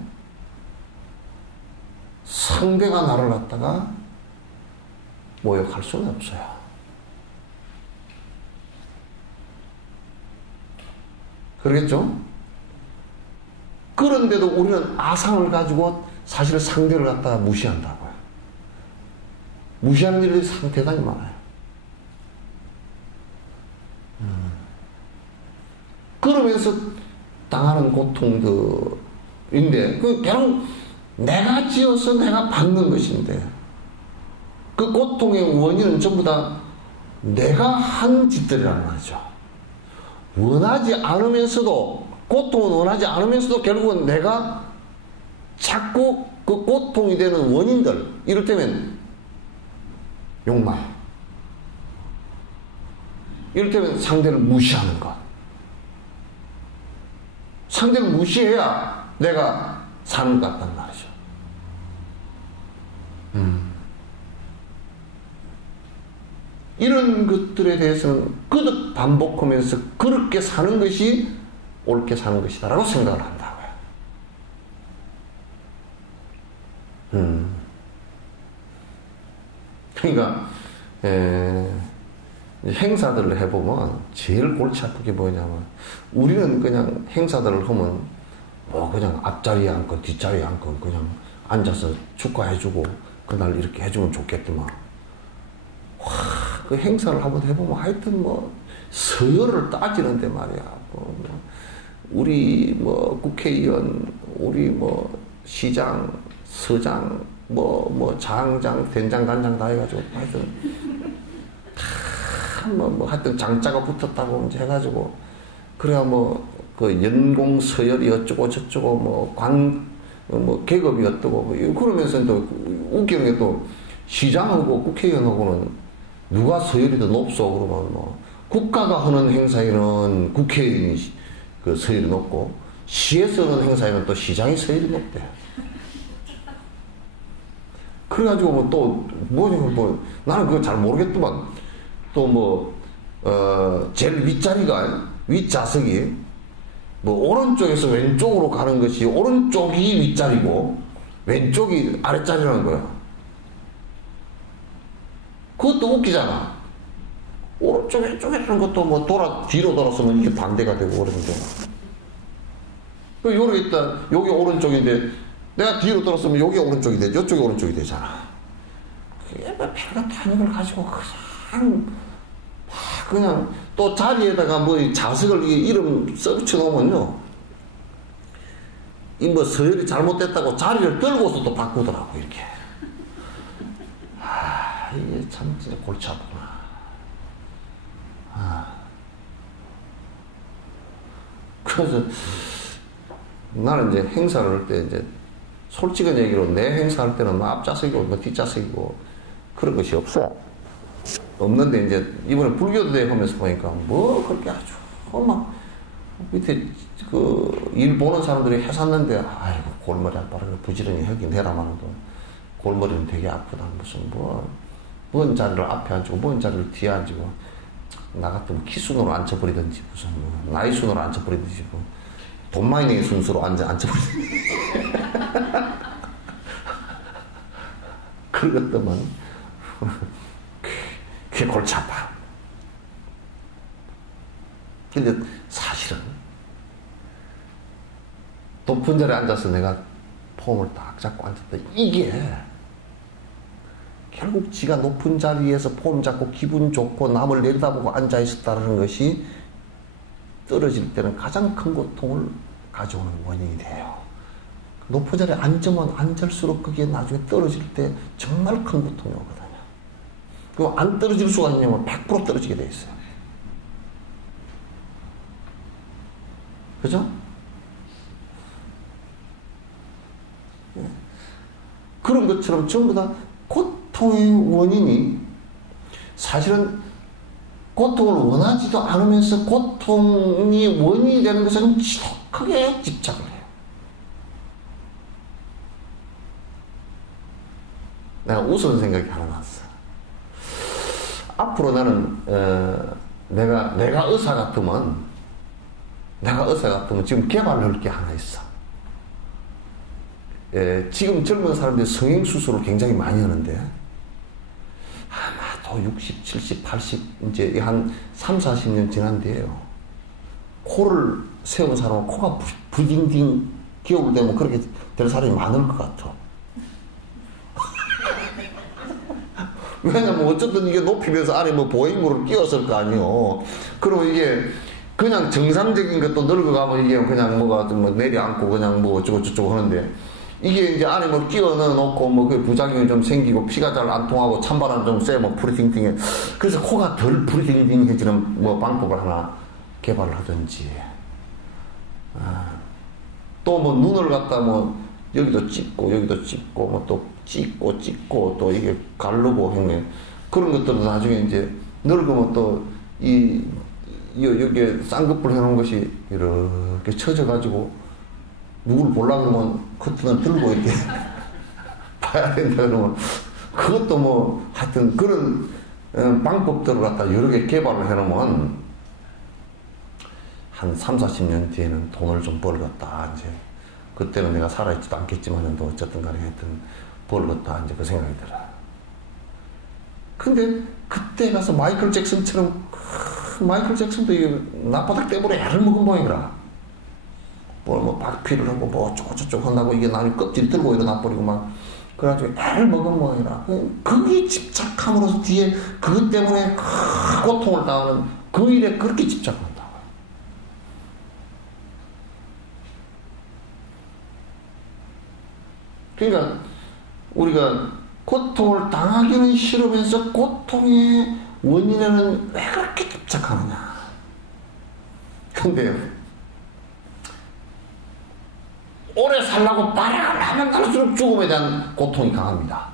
상대가 나를 갖다가 모욕할 수는 없어요. 그러겠죠? 그런데도 우리는 아상을 가지고 사실 상대를 갖다가 무시한다고요. 무시하는 일이 대단히 많아요. 그러면서 당하는 고통들인데 그 결국 내가 지어서 내가 받는 것인데 그 고통의 원인은 전부 다 내가 한 짓들이란 말이죠. 원하지 않으면서도 고통은 원하지 않으면서도 결국은 내가 자꾸 그 고통이 되는 원인들 이를테면 욕망 이를테면 상대를 무시하는 것 상대를 무시해야 내가 사는 것 같단 말이죠. 이런 것들에 대해서는 거듭 반복하면서 그렇게 사는 것이 옳게 사는 것이다라고 생각을 한다고요. 그러니까 행사들을 해보면 제일 골치 아픈 게 뭐냐면 우리는 그냥 행사들을 하면 뭐 그냥 앞자리에 앉고 뒷자리에 앉고 그냥 앉아서 축하해주고 그날 이렇게 해주면 좋겠더만 그 행사를 한번 해보면 하여튼 뭐 서열을 따지는데 말이야. 우리 뭐 국회의원, 우리 뭐 시장, 서장, 뭐 장장, 된장, 간장 다 해가지고 하여튼 뭐 하여튼 장자가 붙었다고 이제 해가지고 그래야 뭐 그 연공 서열이 어쩌고 저쩌고 뭐 계급이 어떠고 뭐 그러면서 또 웃기는 게 또 시장하고 국회의원하고는 누가 서열이 더 높소 그러면 뭐 국가가 하는 행사에는 국회의원이 그 서열이 높고 시에서 하는 행사에는 또 시장이 서열이 높대. 그래가지고 뭐 나는 그거 잘 모르겠더만 또 제일 윗자리가 윗좌석이 뭐 오른쪽에서 왼쪽으로 가는 것이 오른쪽이 윗자리고 왼쪽이 아랫자리라는 거야. 그것도 웃기잖아. 오른쪽 왼쪽이라는 것도 뭐 뒤로 돌았으면 이게 반대가 되고 그러는데 요렇게 있다 여기 오른쪽인데 내가 뒤로 돌았으면 여기 오른쪽이 돼 이쪽이 오른쪽이 되잖아. 그게 뭐 별거 다 아닌 걸 가지고 그냥 또 자리에다가 뭐 자석을 이름 써붙여 놓으면요 이 뭐 서열이 잘못됐다고 자리를 떨고서 또 바꾸더라고 이렇게. 이게 참 진짜 골치 아프구나. 그래서 나는 이제 행사를 할 때 이제 솔직한 얘기로 내 행사할 때는 뭐 앞좌석이고 뭐 뒷좌석이고 그런 것이 없는데 이제 이번에 불교대회 하면서 보니까 뭐 그렇게 아주 막 밑에 그 일 보는 사람들이 해샀는데 아이고 골머리 아파라 부지런히 하긴 해라마는도 골머리는 되게 아프다 무슨 먼 자리를 앞에 앉고 먼 자리를 뒤에 앉고 나 같으면 키순으로 앉혀버리든지 무슨 나이 순으로 앉혀버리든지 돈 많이 내는 순서로 앉혀버리든지 그러겠더만 그게 골치 아파. 근데 사실은 높은 자리에 앉아서 내가 폼을 딱 잡고 앉았다. 이게 결국 지가 높은 자리에서 폼 잡고 기분 좋고 남을 내려다보고 앉아있었다는 것이 떨어질 때는 가장 큰 고통을 가져오는 원인이 돼요. 높은 자리에 앉으면 앉을수록 그게 나중에 떨어질 때 정말 큰 고통이 오거든요. 그럼 안 떨어질 수가 있냐면 100% 떨어지게 돼 있어요. 그죠? 그런 것처럼 전부 다 고통의 원인이 사실은 고통을 원하지도 않으면서 고통이 원인이 되는 것은 지독하게 집착을 해요. 내가 우스운 생각이 하나 났어. 앞으로 나는 내가 의사 같으면 지금 개발할 게 하나 있어. 지금 젊은 사람들이 성형수술을 굉장히 많이 하는데 아마도 60, 70, 80 이제 한 3, 40년 지난 뒤에요. 코를 세운 사람은 코가 부딩딩 기억을 되면 그렇게 될 사람이 많을 것 같아. 왜냐면 어쨌든 이게 높이면서 안에 뭐 보행물을 끼웠을 거 아니요. 그럼 이게 그냥 정상적인 것도 늙어가면 이게 그냥 뭐가 좀 내려앉고 그냥 뭐 어쩌고저쩌고 하는데 이게 이제 안에 뭐 끼워 넣어놓고 뭐 그 부작용이 좀 생기고 피가 잘 안 통하고 찬바람 좀 쐬 뭐 프리팅팅해. 그래서 코가 덜 프리팅팅해지는 뭐 방법을 하나 개발을 하든지. 또 뭐 눈을 갖다 뭐 여기도 찝고 뭐 또 찍고 또 이게 가르고 형님 그런 것들은 나중에 이제 늙으면 또 여기에 쌍꺼풀 해놓은 것이 이렇게 쳐져가지고 누구를 보려고 그러면 커튼을 들고 이렇게 봐야 된다 그러면 그것도 뭐 하여튼 그런 방법들을 갖다 여러 개 개발을 해놓으면 한 3, 40년 뒤에는 돈을 좀 벌겠다. 이제 그때는 내가 살아있지도 않겠지만도 어쨌든 간에 하여튼 벌겠다. 이제 그 생각이 들어. 근데 그때 가서 마이클 잭슨처럼 마이클 잭슨도 이 나바닥 때문에 애를 먹은 모양이라. 뭐 박피를 하고 뭐 어쩌고저쩌고 한다고 이게 나를 껍질 들고 일어나 버리고 막 그래가지고 애를 먹은 모양이라. 거기에 집착함으로써 뒤에 그것 때문에 고통을 당하는 그 일에 그렇게 집착한다. 그러니까 우리가 고통을 당하기는 싫으면서 고통의 원인에는 왜 그렇게 집착하느냐. 근데 오래 살라고 발악을 하면 갈수록 죽음에 대한 고통이 강합니다.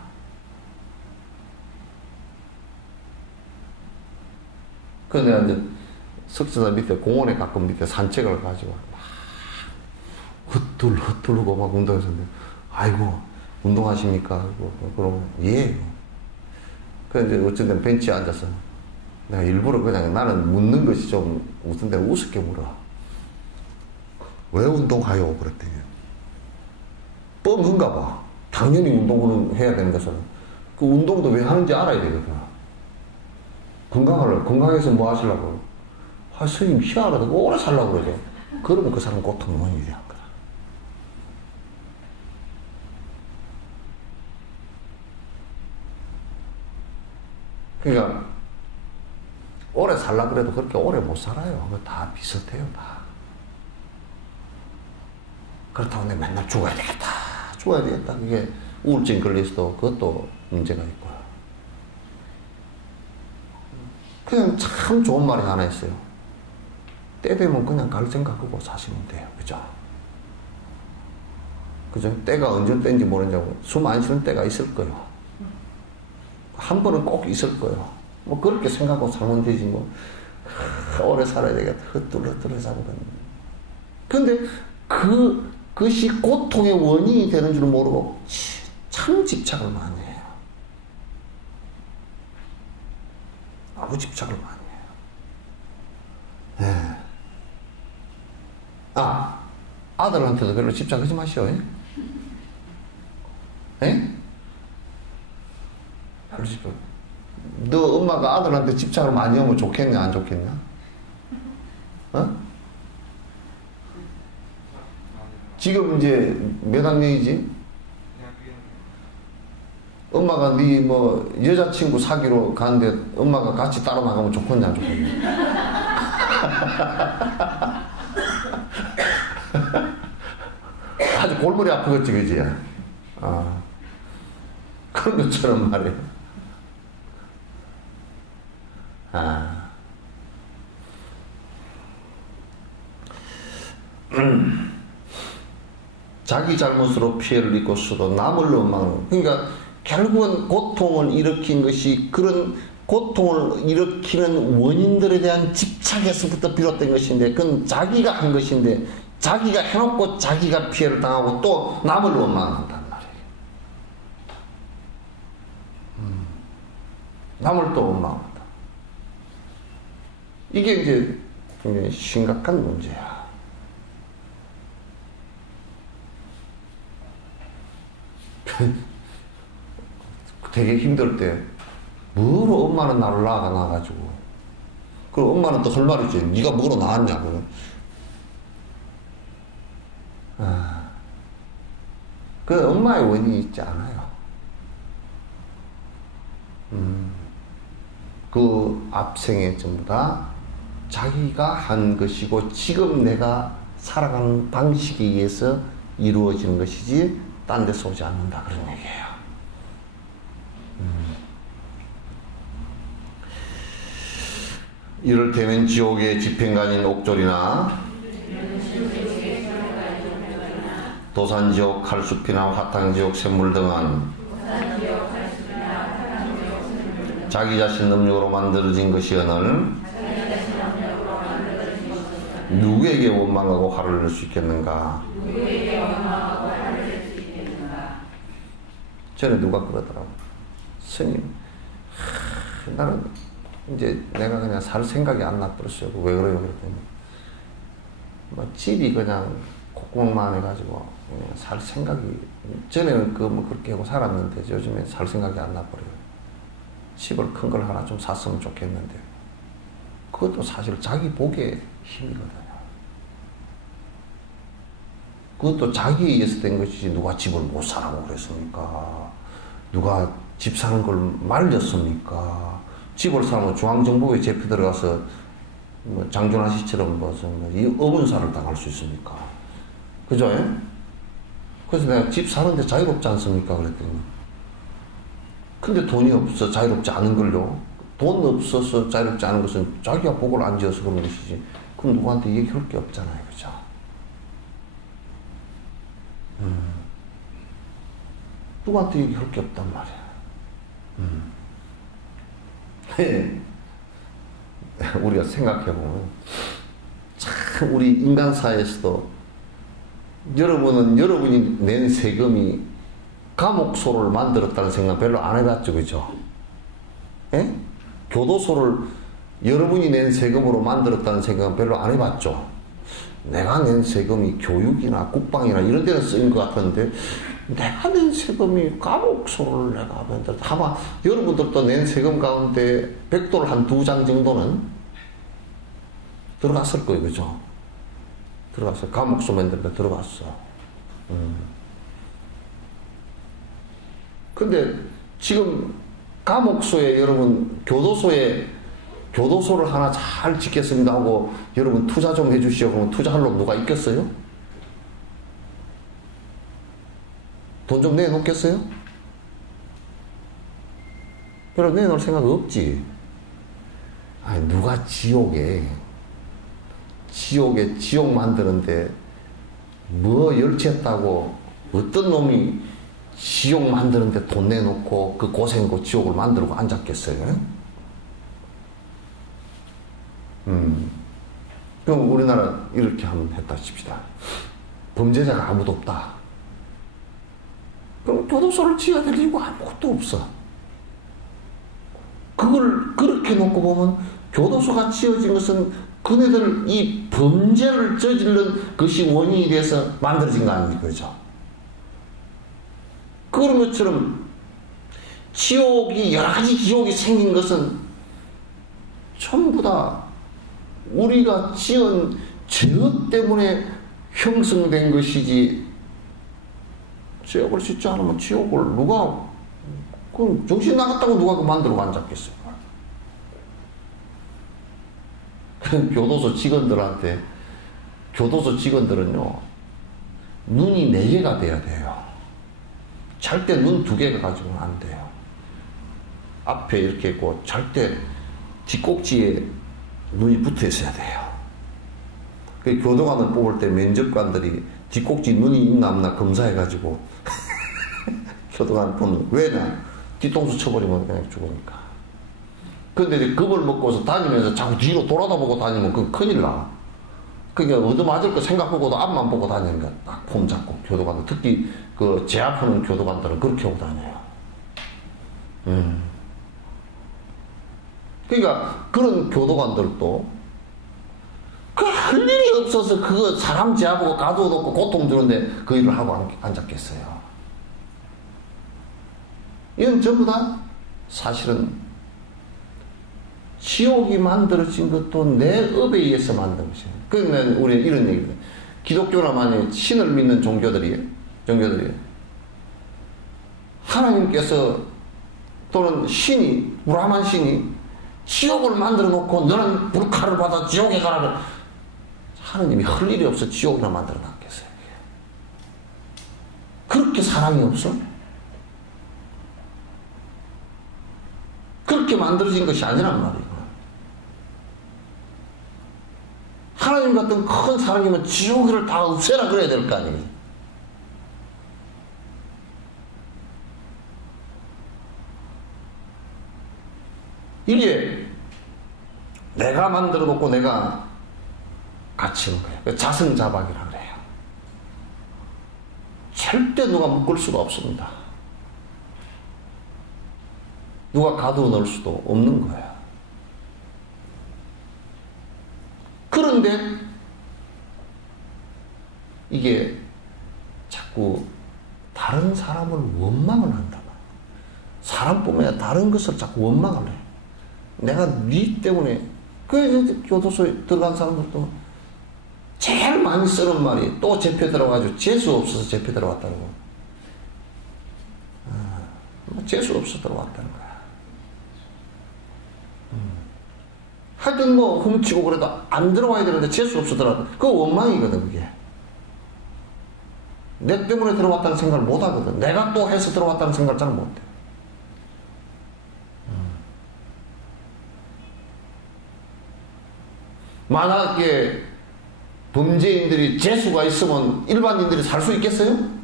그래서 내가 이제 석자사 밑에 공원에 가끔 밑에 산책을 가지고 막 헛둘르고 막 운동했었는데 아이고 운동하십니까? 그러면 예. 그래서 이제 어쨌든 벤치에 앉아서 내가 일부러 그냥 나는 묻는 것이 좀 웃은데 우습게 물어. 왜 운동하요? 그랬더니 뻥인가 봐. 당연히 운동을 해야 되는 것은 그 운동도 왜 하는지 알아야 되거든. 건강해서 뭐 하시려고? 아, 스님 희한하다. 오래 살라고 그러죠. 그러면 그 사람 고통이 원인이 되는 거다. 그러니까 오래 살라 그래도 그렇게 오래 못 살아요. 그거 다 비슷해요, 다. 그렇다고 내가 맨날 죽어야 되겠다. 그게 우울증 걸려서도 그것도 문제가 있고. 그냥 참 좋은 말이 하나 있어요. 때 되면 그냥 갈 생각하고 사시면 돼요. 그죠? 그죠? 때가 언제 때인지 모르냐고. 숨 안 쉬는 때가 있을 거예요. 한 번은 꼭 있을 거예요. 뭐 그렇게 생각하고 살면 되지 뭐. 오래 살아야 되겠다. 헛둘러 살고. 근데 그것이 고통의 원인이 되는 줄 모르고 참 집착을 많이 해요. 아무 집착을 많이 해요. 네. 아들한테도 별로 집착하지 마시오. 예? 별로 집착. 너 엄마가 아들한테 집착을 많이 하면 좋겠냐, 안 좋겠냐? 어? 지금 이제 몇 학년이지? 엄마가 네 뭐 여자친구 사귀러 가는데 엄마가 같이 따라 나가면 좋겠냐, 안 좋겠냐? 아주 골머리 아프겠지, 그지? 그런 것처럼 말이야. 자기 잘못으로 피해를 입고서도 남을 원망하는. 그러니까 결국은 고통을 일으킨 것이 그런 고통을 일으키는 원인들에 대한 집착에서부터 비롯된 것인데 그건 자기가 한 것인데 자기가 해놓고 자기가 피해를 당하고 또 남을 원망한단 말이에요. 남을 또 원망한다. 이게 이제 굉장히 심각한 문제야. 되게 힘들 때 뭐로 엄마는 나를 낳아가지고 그리고 엄마는 또 할 말이지. 네가 뭐로 낳았냐고. 그 엄마의 원인이 있지 않아요. 그 앞생에 전부 다 자기가 한 것이고 지금 내가 살아가는 방식에 의해서 이루어지는 것이지 딴 데서 오지 않는다 그런 얘기예요. 이를테면 지옥의 집행관인 옥졸이나 도산지옥 칼숲이나 화탕지옥 샘물 등은 자기 자신 능력으로 만들어진 것이거늘 누구에게 원망하고 화를 낼 수 있겠는가? 전에 누가 그러더라고. 스님, 나는 이제 내가 그냥 살 생각이 안 나버렸어요. 왜 그래요? 그랬더니 뭐 집이 그냥 콧구멍만 해가지고 살 생각이, 전에는 뭐 그렇게 하고 살았는데 요즘에 살 생각이 안 나버려요. 집을 큰 걸 하나 좀 샀으면 좋겠는데 그것도 사실 자기 복의 힘이거든요. 그것도 자기에 의해서 된 것이지 누가 집을 못 사라고 그랬습니까? 누가 집 사는 걸 말렸습니까? 집을 사면 중앙정보에 잡혀 들어가서 뭐 장준하 씨처럼 이 어분사를 당할 수 있습니까? 그죠? 그래서 내가 집 사는데 자유롭지 않습니까? 그랬더니. 근데 돈이 없어 자유롭지 않은 걸요. 돈 없어서 자유롭지 않은 것은 자기가 복을 안 지어서 그런 것이지. 그럼 누구한테 얘기할 게 없잖아요. 그죠? 누구한테 얘기할 게 없단 말이야. 우리가 생각해보면 참 우리 인간사에서도 여러분은 여러분이 낸 세금이 감옥소를 만들었다는 생각 별로 안 해봤죠. 그죠? 예? 교도소를 여러분이 낸 세금으로 만들었다는 생각은 별로 안 해봤죠. 내가 낸 세금이 교육이나 국방이나 이런 데는 쓰인 것 같은데 내가 낸 세금이 감옥소를 내가 만들었다. 아마 여러분들도 낸 세금 가운데 백돌 한 2장 정도는 들어갔을 거예요. 그죠? 들어갔어. 감옥소 만들때 들어갔어. 근데 지금 감옥소에 여러분 교도소를 하나 잘 짓겠습니다 하고 여러분 투자 좀 해주시오. 그러면 투자할 놈 누가 있겠어요? 돈 좀 내놓겠어요? 별로 내놓을 생각 없지. 아니 누가 지옥 만드는데 뭐 열치했다고 어떤 놈이 지옥 만드는데 돈 내놓고 그 고생고 지옥을 만들고 앉았겠어요? 그럼 우리나라 이렇게 한번 했다 칩시다. 범죄자가 아무도 없다. 그럼 교도소를 지어야 될 이유가 아무것도 없어. 그걸 그렇게 놓고 보면 교도소가 지어진 것은 그네들 이 범죄를 저지른 것이 원인이 돼서 만들어진 거 아닙니까? 그죠? 그런 것처럼 여러 가지 지옥이 생긴 것은 전부 다 우리가 지은 죄업 때문에 형성된 것이지, 죄업을 짓지 않으면 지옥을 그럼 정신 나갔다고 누가 그 만들고 앉았겠어요? 교도소 직원들은요, 눈이 4개가 돼야 돼요. 잘 때 눈 2개가 가지고는 안 돼요. 앞에 이렇게 있고, 잘 때 뒷꼭지에 눈이 붙어 있어야 돼요. 그 교도관을 뽑을 때 면접관들이 뒷꼭지 눈이 있나 없나 검사해가지고, 교도관 보는, 왜냐? 뒤통수 쳐버리면 그냥 죽으니까. 근데 이제 겁을 먹고서 다니면서 자꾸 뒤로 돌아다보고 다니면 그건 큰일 나. 그러니까 얻어맞을 거 생각하고도 앞만 보고 다니니까 딱 폼 잡고 교도관들, 특히 그 제압하는 교도관들은 그렇게 하고 다녀요. 그러니까 그런 교도관들도 그 할 일이 없어서 그거 사람 제압하고 가둬놓고 고통 주는데 그 일을 하고 앉았겠어요. 이건 전부 다 사실은 지옥이 만들어진 것도 내 업에 의해서 만든 것이에요. 그러면 우리 이런 얘기입니다. 기독교나 만약 신을 믿는 종교들이에요. 하나님께서 또는 브라만 신이 지옥을 만들어 놓고 너는 불칼을 받아 지옥에 가라고 하느님이 할 일이 없어 지옥이나 만들어 놨겠어요. 그렇게 사랑이 없어? 그렇게 만들어진 것이 아니란 말이에요. 하나님 같은 큰 사랑이면 지옥을 다 없애라 그래야 될 거 아니에요. 이게 내가 만들어 놓고 내가 갇히는 거예요. 자승자박이라 그래요. 절대 누가 묶을 수가 없습니다. 누가 가두어 넣을 수도 없는 거예요. 그런데 이게 자꾸 다른 사람을 원망을 한다. 사람뿐만 아니라 다른 것을 자꾸 원망을 해. 내가 네 때문에. 그래서 교도소에 들어간 사람들도 제일 많이 쓰는 말이 또 재표 들어가지고 재수 없어서 재표 들어왔다는 거. 재수 없어서 들어왔다는 거야. 하여튼 뭐 훔치고 그래도 안 들어와야 되는데 재수 없어서 들어왔다. 그거 원망이거든, 그게. 내 때문에 들어왔다는 생각을 못 하거든. 내가 또 해서 들어왔다는 생각을 잘 못 해. 만약에 범죄인들이 재수가 있으면 일반인들이 살 수 있겠어요?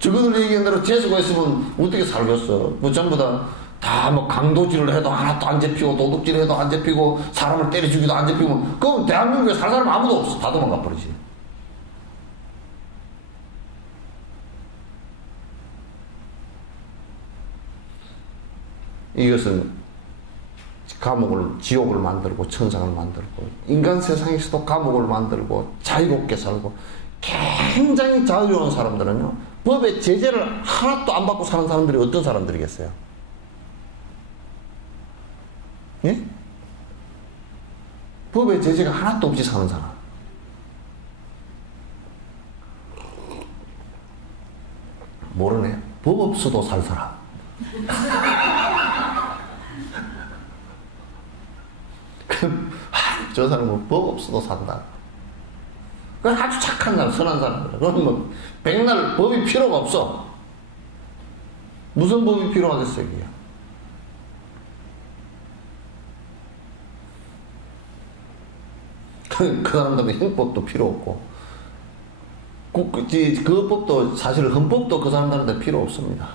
저거들 얘기한 대로 재수가 있으면 어떻게 살겠어? 뭐 전부 다 뭐 강도질을 해도 하나도 안 잡히고 도둑질을 해도 안 잡히고 사람을 때려 죽이도 안 잡히고 그럼 대한민국에 살 사람 아무도 없어. 다 도망가 버리지. 이것은 감옥을, 지옥을 만들고 천상을 만들고 인간 세상에서도 감옥을 만들고 자유롭게 살고 굉장히 자유로운 사람들은요, 법의 제재를 하나도 안 받고 사는 사람들이 어떤 사람들이겠어요? 예? 법의 제재가 하나도 없이 사는 사람. 모르네. 법 없어도 살 사람. 저 사람은 법 없어도 산다. 그건 아주 착한 사람, 선한 사람이다. 그건 뭐 백날 법이 필요가 없어. 무슨 법이 필요하겠어요, 이게. 그 사람들은 형법도 필요 없고, 그 법도 사실 헌법도 그 사람들한테 필요 없습니다.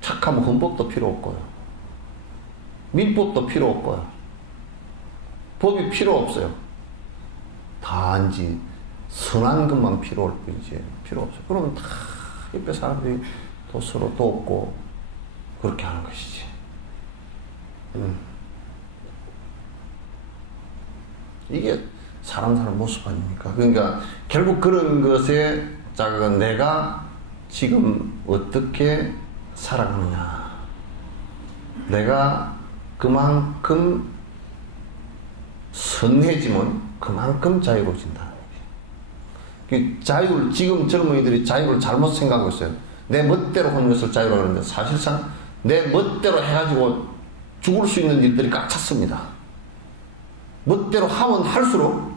착하면 헌법도 필요 없고요. 민법도 필요 없고요. 법이 필요 없어요. 단지 선한 것만 필요할 뿐이지 필요 없어요. 그러면 다 옆에 사람들이 또 서로 돕고 그렇게 하는 것이지. 이게 사람 사는 모습 아닙니까? 그러니까 결국 그런 것에 작은 내가 지금 어떻게 살아가느냐. 내가 그만큼 선해지면 그만큼 자유로워진다는 거지. 지금 젊은이들이 자유를 잘못 생각하고 있어요. 내 멋대로 하는 것을 자유라고 하는데 사실상 내 멋대로 해가지고 죽을 수 있는 일들이 꽉 찼습니다. 멋대로 하면 할수록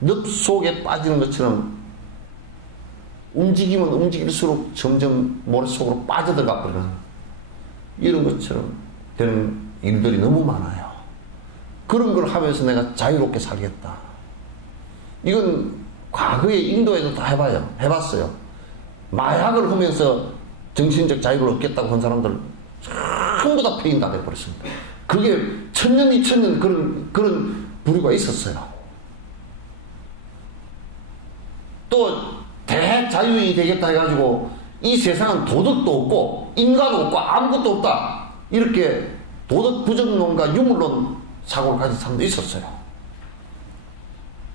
늪 속에 빠지는 것처럼 움직이면 움직일수록 점점 머릿속으로 빠져들어가 버리는 이런 것처럼 되는 일들이 너무 많아요. 그런 걸 하면서 내가 자유롭게 살겠다. 이건 과거에 인도에도 다 해봤어요. 마약을 하면서 정신적 자유를 얻겠다고 한 사람들 전부 다 폐인 다 돼버렸습니다. 그게 1000년, 2000년 그런 부류가 있었어요. 또 대자유인이 되겠다 해가지고 이 세상은 도덕도 없고 인간도 없고 아무것도 없다. 이렇게 도덕 부정론과 유물론 사고를 가진 사람도 있었어요.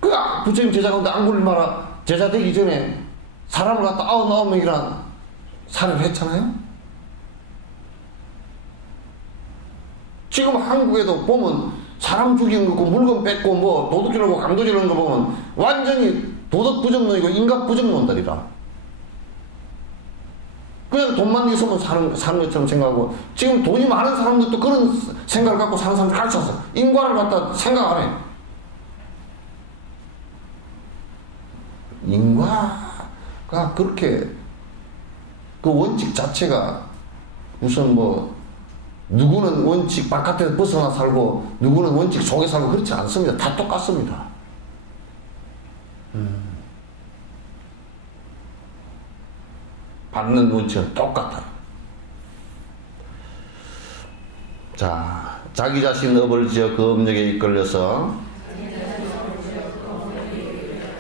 그 부처님 제자 가운데 앙굴리마라 제자 되기 전에 사람을 갖다 99명이란 살해를 했잖아요. 지금 한국에도 보면 사람 죽이는 거, 물건 뺏고 뭐 도둑질하고 강도질하는 거 보면 완전히 도덕 부정론이고 인간 부정론들이라. 그냥 돈만 있으면 사는 것처럼 생각하고, 지금 돈이 많은 사람들도 그런 생각을 갖고 사는 사람들 가르쳤어. 인과를 갖다 생각 안 해. 인과가 그렇게 그 원칙 자체가 무슨 뭐 누구는 원칙 바깥에서 벗어나 살고 누구는 원칙 속에 살고 그렇지 않습니다. 다 똑같습니다. 받는 원칙은 똑같아요. 자, 자기 자신 업을 지어 그 업력에 이끌려서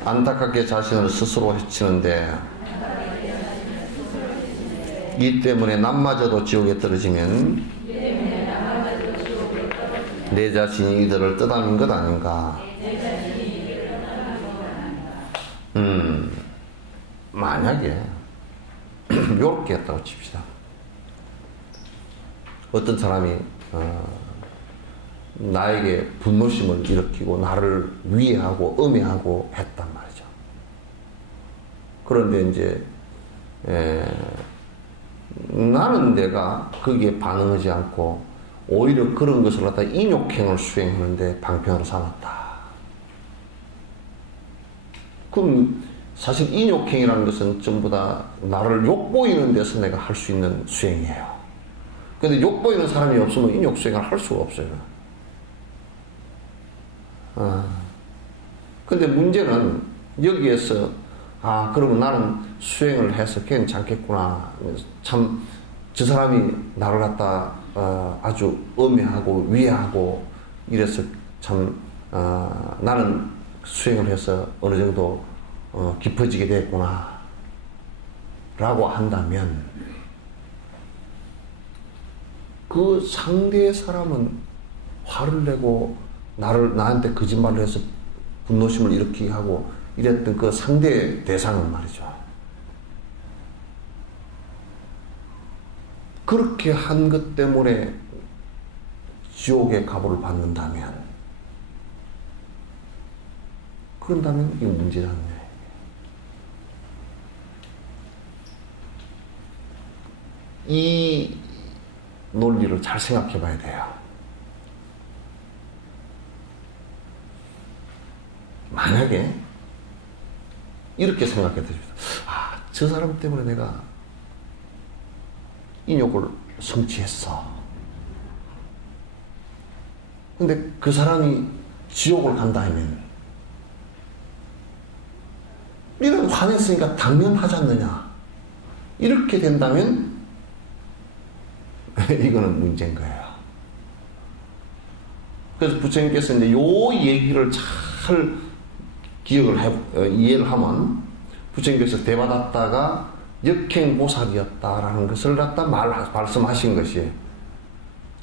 안타깝게 자신을 스스로 해치는데, 이 때문에 남마저도 지옥에 떨어지면 내 자신이 이들을 떠나는 것 아닌가. 만약에 요렇게 했다고 칩시다. 어떤 사람이 나에게 분노심을 일으키고 나를 위해하고 음해하고 했단 말이죠. 그런데 이제 나는 내가 거기에 반응하지 않고 오히려 그런 것을 갖다 인욕행을 수행하는데 방편으로 삼았다. 그럼 사실 인욕행이라는 것은 전부 다 나를 욕보이는 데서 내가 할 수 있는 수행이에요. 근데 욕보이는 사람이 없으면 인욕 수행을 할 수가 없어요. 근데 문제는 여기에서 그러면 나는 수행을 해서 괜찮겠구나. 참 저 사람이 나를 갖다 아주 음해하고 위해하고 이래서 참 나는 수행을 해서 어느 정도 깊어지게 됐구나 라고 한다면 그 상대의 사람은 화를 내고 나한테 거짓말을 해서 분노심을 일으키게 하고 이랬던 그 상대의 대상은 말이죠. 그렇게 한 것 때문에 지옥의 가보를 받는다면 그런다면 이거 문제라는 거예요. 이 논리를 잘 생각해 봐야 돼요. 만약에 이렇게 생각해 드립니다. 저 사람 때문에 내가 인욕을 성취했어. 근데 그 사람이 지옥을 간다 하면 이런 화냈으니까 당연하지 않느냐. 이렇게 된다면 이거는 문제인 거예요. 그래서 부처님께서 이제 요 얘기를 잘 이해를 하면 부처님께서 대받았다가 역행보살이었다라는 것을 갖다 말씀하신 것이에요.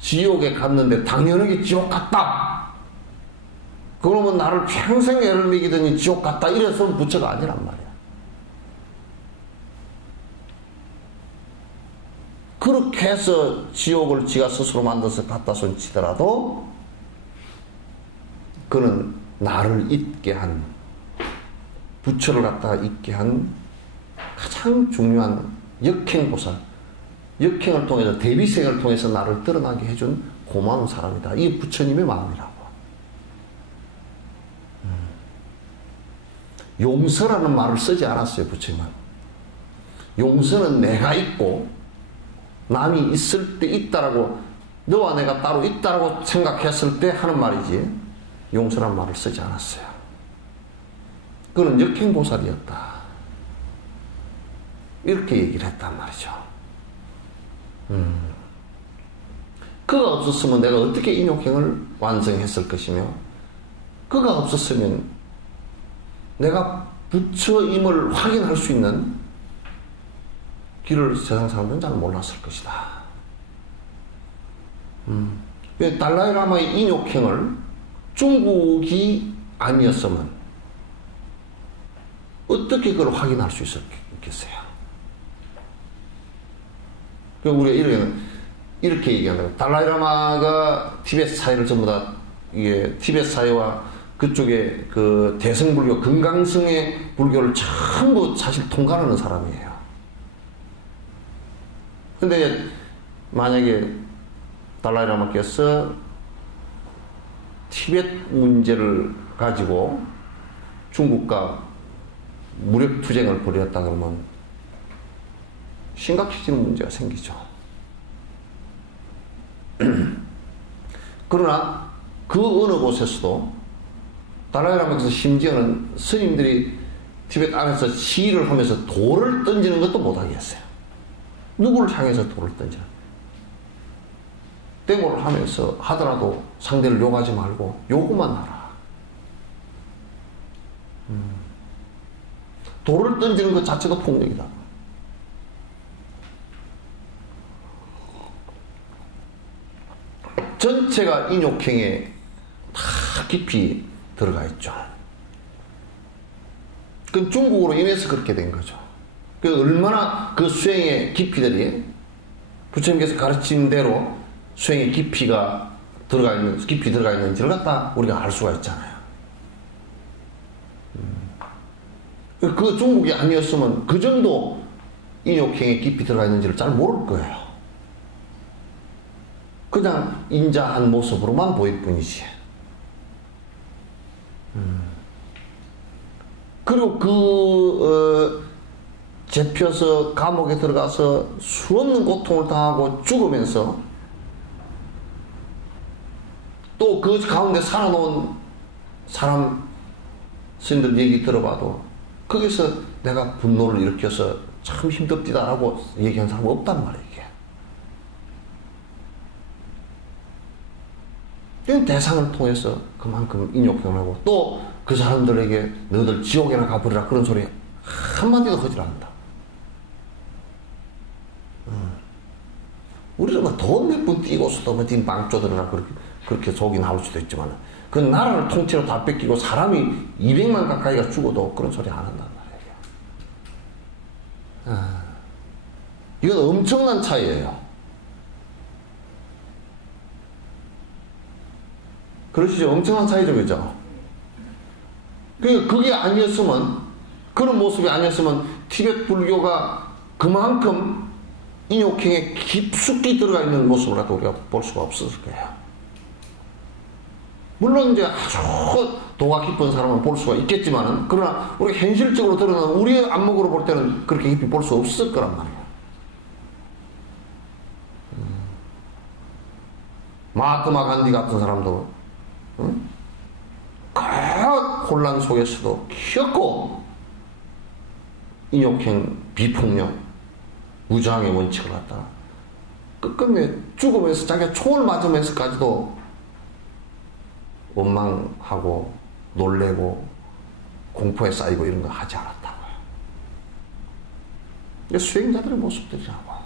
지옥에 갔는데 당연하게 지옥 갔다. 그러면 나를 평생 애를 먹이더니 지옥 갔다. 이래서 부처가 아니란 말이야. 그렇게 해서 지옥을 지가 스스로 만들어서 갖다 손 치더라도 그는 나를 잊게 한, 부처를 갖다가 잊게 한 가장 중요한 역행보살, 역행을 통해서 대비생을 통해서 나를 드러나게 해준 고마운 사람이다. 이게 부처님의 마음이라고. 용서라는 말을 쓰지 않았어요, 부처님은. 용서는 내가 있고 남이 있을 때 있다라고, 너와 내가 따로 있다라고 생각했을 때 하는 말이지, 용서라는 말을 쓰지 않았어요. 그는 역행보살이었다. 이렇게 얘기를 했단 말이죠. 그가 없었으면 내가 어떻게 인욕행을 완성했을 것이며, 그가 없었으면 내가 부처임을 확인할 수 있는 길을 세상 사람들은 잘 몰랐을 것이다. 달라이라마의 인욕행을 중국이 아니었으면 어떻게 그걸 확인할 수 있겠어요? 우리가 이렇게 얘기하는, 달라이라마가 티베트 사회를 전부 다, 이게 티베트 사회와 그쪽에 그 대승불교, 금강성의 불교를 전부 사실 통과하는 사람이에요. 근데 만약에 달라이라마께서 티베트 문제를 가지고 중국과 무력투쟁을 벌였다 그러면 심각해지는 문제가 생기죠. 그러나 그 어느 곳에서도 달라이라마께서 심지어는 스님들이 티베트 안에서 시위를 하면서 돌을 던지는 것도 못하게 했어요. 누구를 향해서 돌을 던지나. 땡고를 하면서 하더라도 상대를 욕하지 말고 요구만 하라. 돌을 던지는 것 자체가 폭력이다. 전체 전체가 인욕행에 다 깊이 들어가 있죠. 그건 중국으로 인해서 그렇게 된 거죠. 그 얼마나 그 수행의 깊이들이 부처님께서 가르친 대로 수행의 깊이 들어가 있는지를 갖다 우리가 알 수가 있잖아요. 그 중국이 아니었으면 그 정도 인욕행에 깊이 들어가 있는지를 잘 모를 거예요. 그냥 인자한 모습으로만 보일 뿐이지. 그리고 잡혀서 감옥에 들어가서 수없는 고통을 당하고 죽으면서 또 그 가운데 살아놓은 사람 스님들 얘기 들어봐도 거기서 내가 분노를 일으켜서 참 힘듭디다라고 얘기한 사람은 없단 말이에요. 이게 대상을 통해서 그만큼 인욕행을 하고 또 그 사람들에게 너희들 지옥에나 가버리라 그런 소리 한마디도 하질 않는다. 우리는 돈 몇 푼 띄고서도 뭐 빵 쪼들으라 그렇게 속이 나올 수도 있지만 그 나라를 통째로 다 뺏기고 사람이 200만 가까이가 죽어도 그런 소리 안 한단 말이에요. 이건 엄청난 차이예요. 그러시죠? 엄청난 차이죠, 그죠? 그게 아니었으면, 그런 모습이 아니었으면 티베트 불교가 그만큼 인욕행에 깊숙이 들어가 있는 모습을 갖다 우리가 볼 수가 없었을 거예요. 물론 이제 아주 도가 깊은 사람은 볼 수가 있겠지만은, 그러나 우리가 현실적으로 드러나는 우리의 안목으로 볼 때는 그렇게 깊이 볼 수 없을 거란 말이에요. 마하트마 간디 같은 사람도 그 혼란 속에서도 키웠고 인욕행, 비폭력, 무장의 원칙을 갖다가 끝끝내 죽으면서 자기가 총을 맞으면서까지도 원망하고 놀래고 공포에 쌓이고 이런 거 하지 않았다고요. 이게 수행자들의 모습들이라고.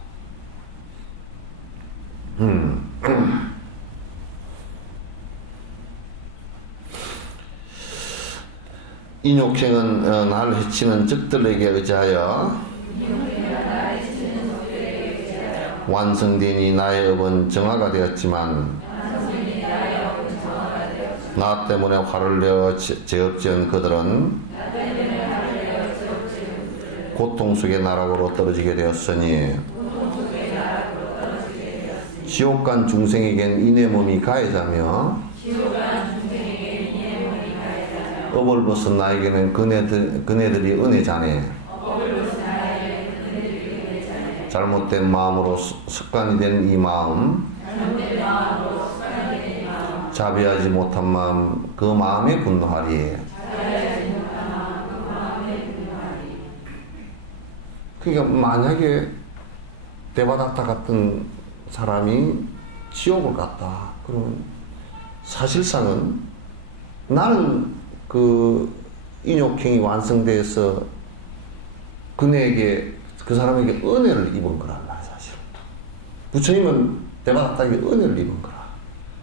인욕행은 나를 해치는 적들에게 의지하여 완성되니 나의 업은 정화가 되었지만 나 때문에 화를 내어 죄업지은 그들은 고통 속의 나락으로 떨어지게 되었으니 지옥 간 중생에겐 이내 몸이 가해자며 업을 벗은 나에게는 그네들이 은혜자네. 잘못된 마음으로 습관이 된 이 마음, 자비하지 못한 마음, 그 마음에 분노하리. 그러니까 만약에 데바다타 같은 사람이 지옥을 갔다. 그러면 사실상은 나는 그 인욕행이 완성돼서 그네에게 그 사람에게 은혜를 입은 거란 말이야. 사실 부처님은 데바다타에게 은혜를 입은 거라.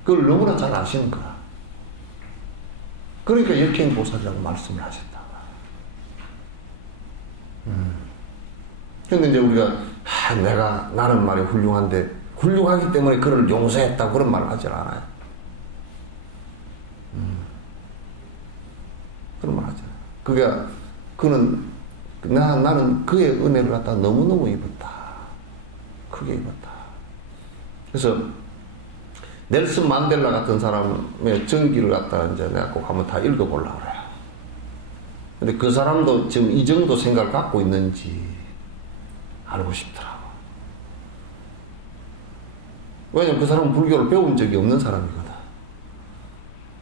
그걸 너무나 잘 아시는 거라. 그러니까 역행보살이라고 말씀을 하셨다. 근데 이제 우리가 나는 말이 훌륭한데 훌륭하기 때문에 그를 용서했다 그런 말을 하질 않아요. 그런 말 하잖아요. 나는 그의 은혜를 갖다 너무너무 입었다. 크게 입었다. 그래서 넬슨 만델라 같은 사람의 전기를 갖다 이제 내가 꼭 한번 다 읽어보려고 그래요. 근데 그 사람도 지금 이 정도 생각을 갖고 있는지 알고 싶더라고. 왜냐면 그 사람은 불교를 배운 적이 없는 사람이거든.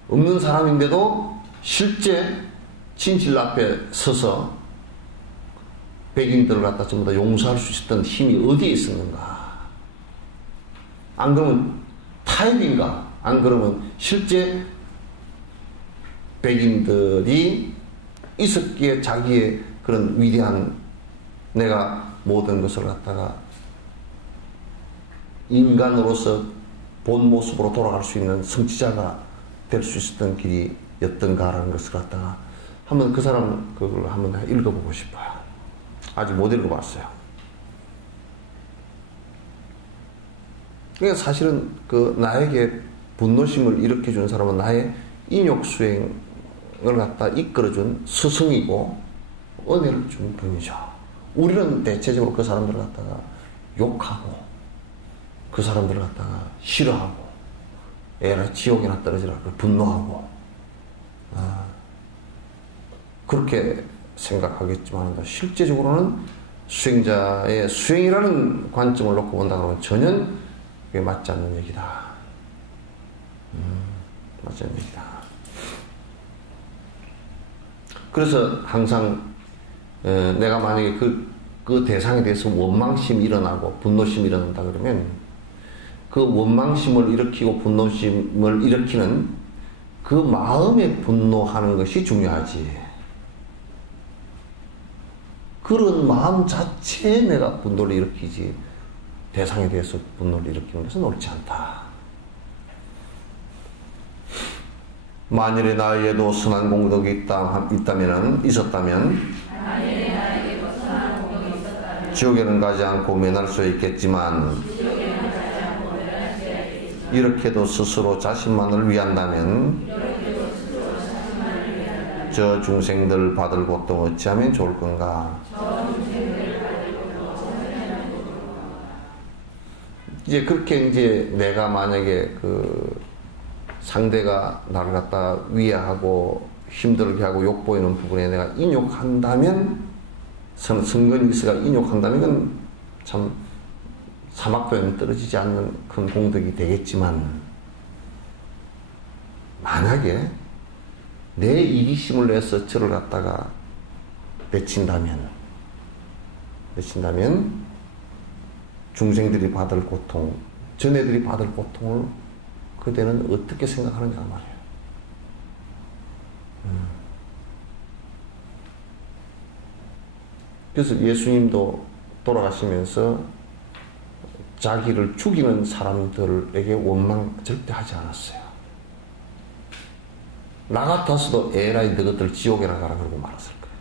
없는 사람인데도 실제 진실 앞에 서서 백인들을 갖다 전부 다 용서할 수 있었던 힘이 어디에 있었는가? 안 그러면 타협인가? 안 그러면 실제 백인들이 있었기에 자기의 그런 위대한 내가 모든 것을 갖다가 인간으로서 본 모습으로 돌아갈 수 있는 성취자가 될 수 있었던 길이었던가라는 것을 갖다가 한번 그 사람 그걸 한번 읽어보고 싶어요. 아직 못 읽어봤어요. 그러니까 사실은 그 나에게 분노심을 일으켜준 사람은 나의 인욕 수행을 갖다 이끌어준 스승이고 은혜를 준 분이죠. 우리는 대체적으로 그 사람들을 갖다가 욕하고 그 사람들을 갖다가 싫어하고 에라 지옥이나 떨어지라 분노하고 그렇게 생각하겠지만 실제적으로는 수행자의 수행이라는 관점을 놓고 본다 그러면 전혀 그게 맞지 않는 얘기다. 맞지 않는 얘기다. 그래서 항상 내가 만약에 그 대상에 대해서 원망심이 일어나고 분노심이 일어난다 그러면 그 원망심을 일으키고 분노심을 일으키는 그 마음에 분노하는 것이 중요하지. 그런 마음 자체에 내가 분노를 일으키지 대상에 대해서 분노를 일으키는 것은 옳지 않다. 만일에 나에게도 선한 공덕이 있었다면 지옥에는 가지 않고 면할 수 있겠지만 이렇게도 스스로 자신만을 위한다면 저 중생들 받을 고통 어찌하면 좋을 건가? 이제 그렇게 이제 내가 만약에 그 상대가 나를 갖다 위해하고 힘들게 하고 욕보이는 부분에 내가 인욕한다면 성근일스가 인욕한다면 이건 참 사막도에는 떨어지지 않는 큰 공덕이 되겠지만 만약에 내 이기심을 내서 저를 갖다가 내친다면 중생들이 받을 고통, 전애들이 받을 고통을 그대는 어떻게 생각하느냐 말이에요. 그래서 예수님도 돌아가시면서 자기를 죽이는 사람들에게 원망 절대 하지 않았어요. 나 같았어도 에라이 너희들 지옥에나 가라 그러고 말았을 거예요.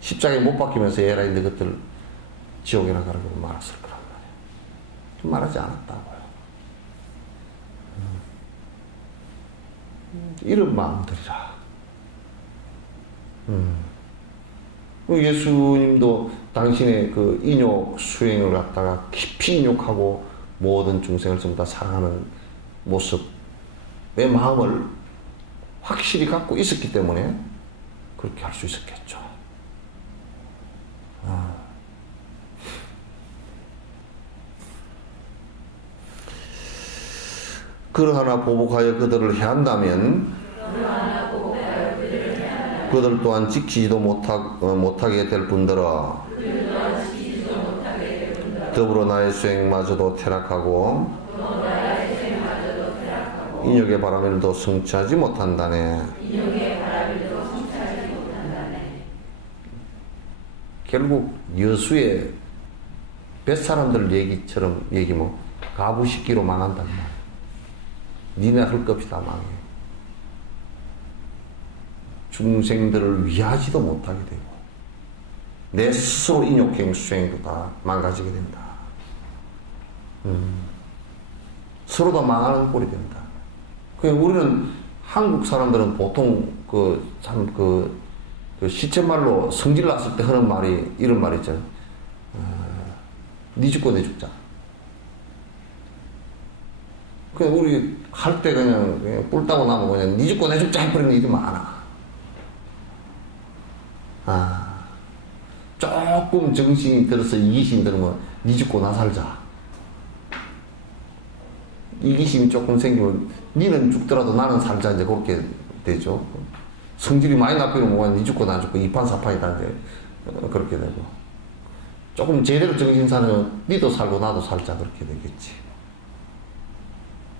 십자가에 못 박히면서 에라이 너희들 지옥에나 가라 그러고 말았을 거란 말이에요. 말하지 않았다고요. 이런 마음들이라. 예수님도 당신의 그 인욕 수행을 갖다가 깊이 인욕하고 모든 중생을 전부 다 사랑하는 모습의 마음을 확실히 갖고 있었기 때문에 그렇게 할 수 있었겠죠. 그러하나 보복하여 그들을 해한다면 그들 또한 지키지도 못하게 될 뿐더러 더불어 나의 수행마저도 퇴락하고 인욕의 바람일도 성취하지 못한다네. 결국 여수의 뱃사람들 얘기처럼 얘기면 가부식기로 망한단 말이야. 니네 할 것 없이 다 망해. 중생들을 위하지도 못하게 되고 내 스스로 인욕행 수행도 다 망가지게 된다. 서로 다 망하는 꼴이 된다. 우리는 한국 사람들은 보통 그 시쳇말로 성질 났을 때 하는 말이 이런 말 있잖아. 니 죽고 내 죽자. 그냥 우리 할 때 그냥 뿔 따고 나면 그냥 니 죽고 내 죽자 해버리는 일이 많아. 조금 정신이 들어서 이기심이 들으면 니 죽고 나 살자. 이기심이 조금 생기면 니는 죽더라도 나는 살자 이제 그렇게 되죠. 성질이 많이 나쁘면 뭐가 니 죽고 나 죽고 이판사판이다 이제 그렇게 되고 조금 제대로 정신 사면 니도 살고 나도 살자 그렇게 되겠지.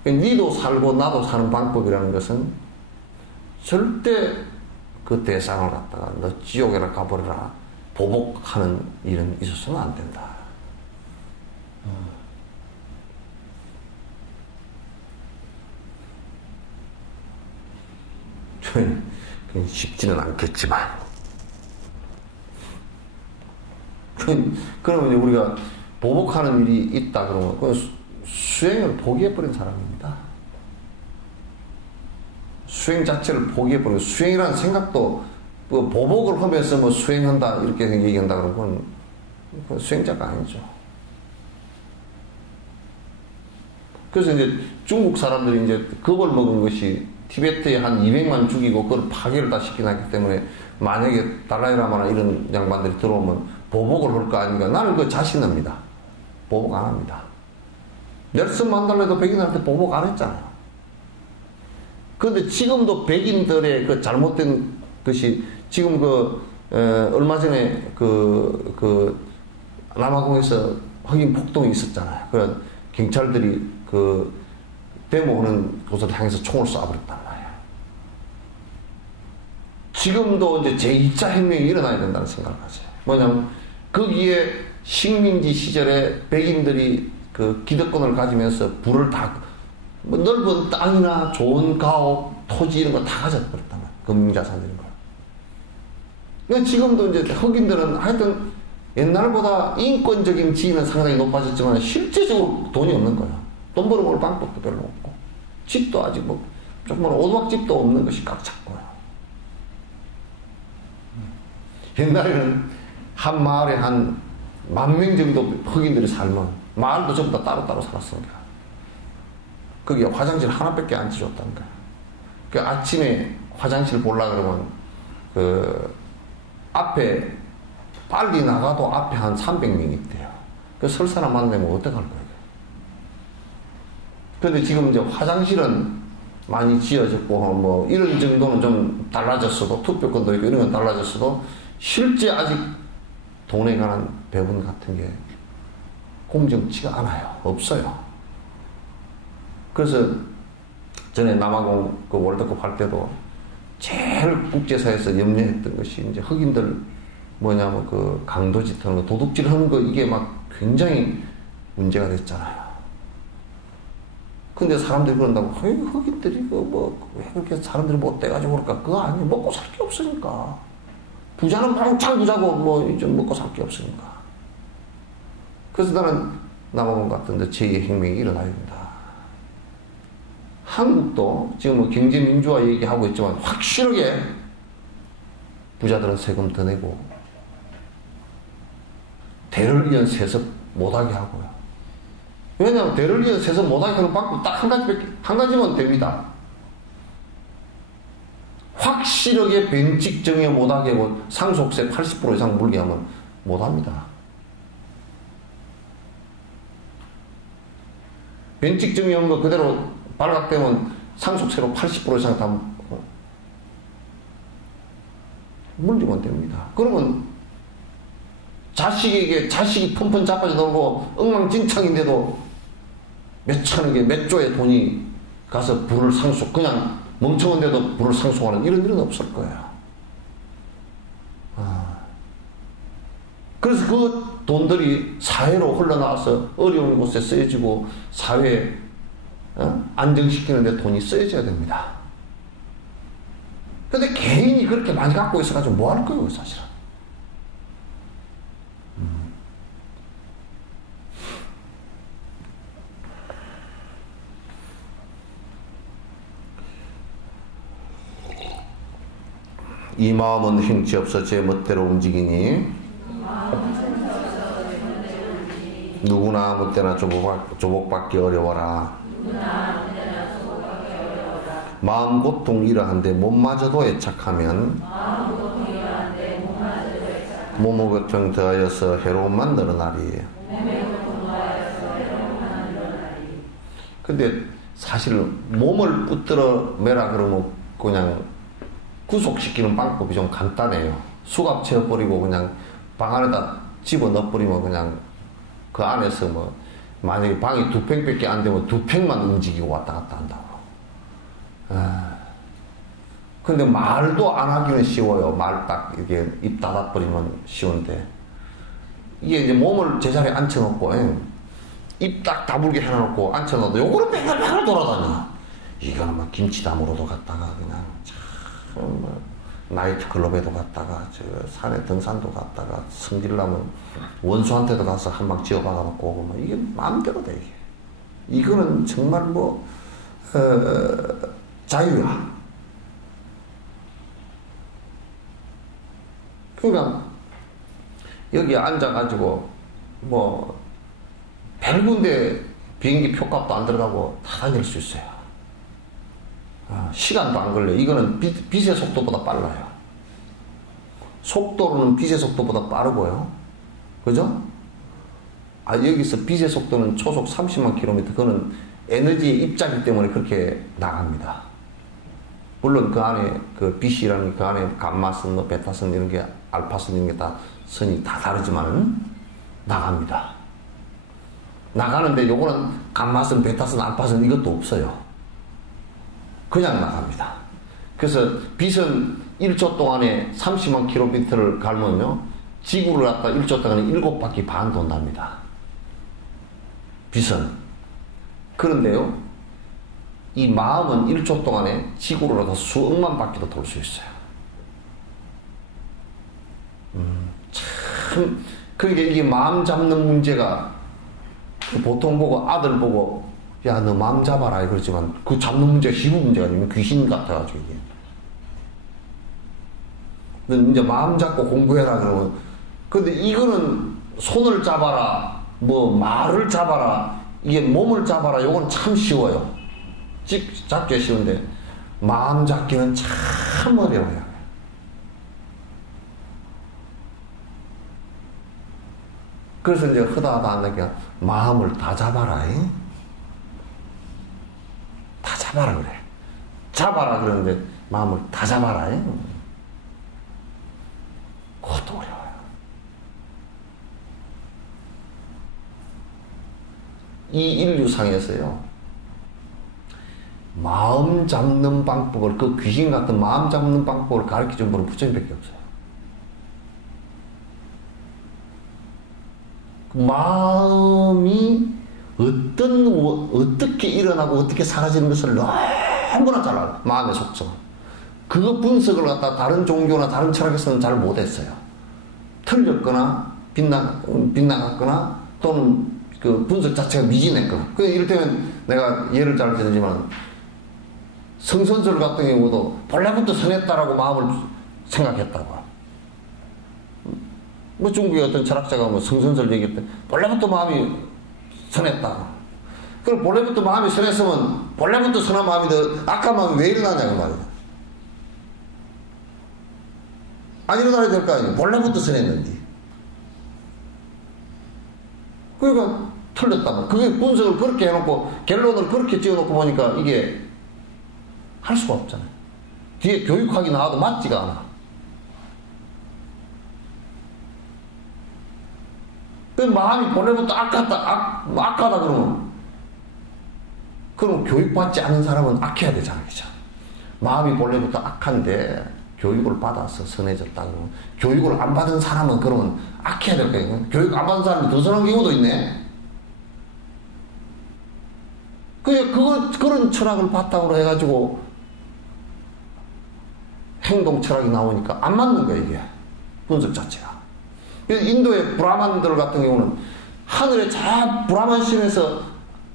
니도 살고 나도 사는 방법이라는 것은 절대 그 대상을 갖다가 너 지옥에나 가버려라 보복하는 일은 있어서는 안 된다. 쉽지는 않겠지만. 그러면 이제 우리가 보복하는 일이 있다 그러면 그 수행을 포기해버린 사람입니다. 수행 자체를 포기해버리고 수행이라는 생각도 그 보복을 하면서 뭐 수행한다 이렇게 얘기한다 그러면 그건 수행자가 아니죠. 그래서 이제 중국 사람들이 이제 겁을 먹은 것이 티베트에 한 200만 죽이고 그걸 파괴를 다 시켜놨기 때문에 만약에 달라이라마나 이런 양반들이 들어오면 보복을 할 거 아닌가. 나는 그 자신합니다. 보복 안 합니다. 넬슨 만델라도 백인한테 보복 안 했잖아요. 그런데 지금도 백인들의 그 잘못된 것이 지금 얼마 전에 남아공에서 흑인 폭동이 있었잖아요. 그런 경찰들이 데모하는 곳을 향해서 총을 쏴버렸단 말이에요. 지금도 이제 제2차 혁명이 일어나야 된다는 생각을 하세요. 뭐냐면, 거기에 식민지 시절에 백인들이 기득권을 가지면서 부를 뭐 넓은 땅이나 좋은 가옥, 토지 이런 거 다 가져버렸단 말이에요. 금융자산 이런 거. 그러니까 지금도 이제 흑인들은 하여튼 옛날보다 인권적인 지위는 상당히 높아졌지만 실제적으로 돈이 없는 거예요. 돈 벌어먹을 방법도 별로 없고 집도 아직 뭐 조그만 오두막집도 없는 것이 꽉 찼고요. 옛날에는 한 마을에 한 10,000명 정도 흑인들이 살면 마을도 전부 다 따로따로 살았습니다. 거기에 화장실 하나밖에 안 지어줬다는 거예요. 그 아침에 화장실 보려고 그러면 앞에 빨리 나가도 앞에 한 300명이 있대요. 그 설 사람 만나면 어떡할 거예요? 그런데 지금 이제 화장실은 많이 지어졌고, 뭐, 이런 정도는 좀 달라졌어도, 투표권도 있고 이런 건 달라졌어도, 실제 아직 돈에 관한 배분 같은 게 공정치가 않아요. 없어요. 그래서 전에 남아공 월드컵 할 때도 제일 국제사회에서 염려했던 것이 이제 흑인들 뭐냐면 강도짓 하는 거, 도둑질 하는 거 이게 막 굉장히 문제가 됐잖아요. 근데 사람들이 그런다고, 흑인들이 왜 그렇게 사람들이 못돼가지고 그럴까? 그거 아니에요. 먹고 살 게 없으니까. 부자는 왕창 부자고 좀 먹고 살 게 없으니까. 그래서 나는 남아공 같은데 제2의 혁명이 일어나야 된다. 한국도 지금 경제민주화 얘기하고 있지만 확실하게 부자들은 세금 더 내고 대를 이은 세습 못하게 하고요. 왜냐하면 대를 이은 세습 못하게 하는 방법 딱 한 가지면 됩니다. 확실하게 변칙 정해 못하게 하고 상속세 80% 이상 물게 하면 못합니다. 변칙 정해한 거 그대로 발각되면 상속세로 80% 이상 다 물리면 됩니다. 그러면 자식이 펀펀 자빠져 놀고 엉망진창인데도 몇천억에 몇 조의 돈이 가서 부를 그냥 멍청한데도 부를 상속하는 이런 일은 없을 거예요. 그래서 그 돈들이 사회로 흘러나와서 어려운 곳에 쓰여지고 사회에 안정시키는 데 돈이 쓰여져야 됩니다. 근데 개인이 그렇게 많이 갖고 있어가지고 뭐 할 거예요, 사실은. 이 마음은 행치 없어 제 멋대로 움직이니 누구나 아무 때나 조복받기 어려워라. 마음 고통 이러한데 몸마저도 애착하면 몸의 고통 더하여서 해로움만 늘어나리. 근데 사실 몸을 붙들어 매라 그러면 그냥 구속시키는 방법이 좀 간단해요. 수갑 채워버리고 그냥 방 안에다 집어넣어버리면 그냥 그 안에서 만약에 방이 2평밖에 안 되면 2평만 움직이고 왔다 갔다 한다고. 근데 말도 안 하기는 쉬워요. 말 딱 이렇게 입 닫아버리면 쉬운데. 이게 이제 몸을 제자리에 앉혀놓고, 입 딱 다물게 해놓고 앉혀놓고, 요거를 맨날 돌아다녀. 이거는 막 김치 담으러도 갔다가 그냥 뭐 나이트 클럽에도 갔다가 저 산에 등산도 갔다가 성질나면 원수한테도 가서 한 방 지어박아놓고 오고 뭐 이게 마음대로 돼 이게. 이거는 정말 뭐 자유야. 그러니까 여기 앉아가지고 뭐 별 군데 비행기 표값도 안 들어가고 다 다닐 수 있어요. 시간도 안 걸려요. 이거는 빛의 속도보다 빨라요. 속도로는 빛의 속도보다 빠르고요. 그죠? 여기서 빛의 속도는 초속 30만 킬로미터. 그거는 에너지의 입자기 때문에 그렇게 나갑니다. 물론 그 안에 그 빛이라는 그 안에 감마선, 뭐 베타선 이런 게 알파선 이런 게 다 선이 다 다르지만 나갑니다. 나가는데 요거는 감마선, 베타선, 알파선 이것도 없어요. 그냥 나갑니다. 그래서 빛은 1초 동안에 30만 킬로미터를 갈면요, 지구를 갖다 1초 동안에 7바퀴 반 돈답니다. 빛은. 그런데요, 이 마음은 1초 동안에 지구를 갖다 수억만 바퀴도 돌 수 있어요. 참, 그러니까 이게 마음 잡는 문제가, 보통 보고 아들 보고 야 너 마음 잡아라 그러지만 그 잡는 문제가 희부 문제가 아니면 귀신 같아가지고 이게. 너 이제 마음 잡고 공부해라 그러면, 근데 이거는 손을 잡아라, 뭐 말을 잡아라, 이게 몸을 잡아라, 요건 참 쉬워요. 잡기 쉬운데 마음 잡기는 참 어려워요. 그래서 이제 허다하다 한다니까 마음을 다 잡아라. 다 잡아라 그래. 잡아라 그러는데 마음을 다 잡아라. 그것도 어려워요. 이 인류상에서요, 마음 잡는 방법을, 그 귀신 같은 마음 잡는 방법을 가르쳐준 분은 부처님밖에 없어요. 마음이 어떻게 일어나고 어떻게 사라지는 것을 너무나 잘 알아요. 마음의 속성. 그거 분석을 갖다 다른 종교나 다른 철학에서는 잘 못했어요. 틀렸거나 빗나갔거나 또는 그 분석 자체가 미진했거나. 이를테면 내가 예를 잘 들지만 성선설 같은 경우도 본래부터 선했다라고 마음을 생각했다고. 뭐 중국의 어떤 철학자가 뭐 성선설 얘기할 때 본래부터 마음이 선했다. 그럼 본래부터 마음이 선했으면 본래부터 선한 마음이 더 악한 마음이 왜 일어나냐고 말이야. 안 일어나야 될 거 아니에요. 본래부터 선했는데. 그러니까 틀렸다면 그게 분석을 그렇게 해놓고 결론을 그렇게 지어놓고 보니까 이게 할 수가 없잖아요. 뒤에 교육학이 나와도 맞지가 않아. 그 마음이 본래부터 악하다 그러면 교육받지 않은 사람은 악해야 되잖아, 그죠? 마음이 본래부터 악한데 교육을 받아서 선해졌다 그러면, 교육을 안 받은 사람은 그러면 악해야 될 거예요. 교육 안 받은 사람이 더 선한 경우도 있네. 그런 철학을 바탕으로 해가지고 행동 철학이 나오니까 안 맞는 거야, 이게. 분석 자체가. 인도의 브라만들 같은 경우는 하늘에 저 브라만 신에서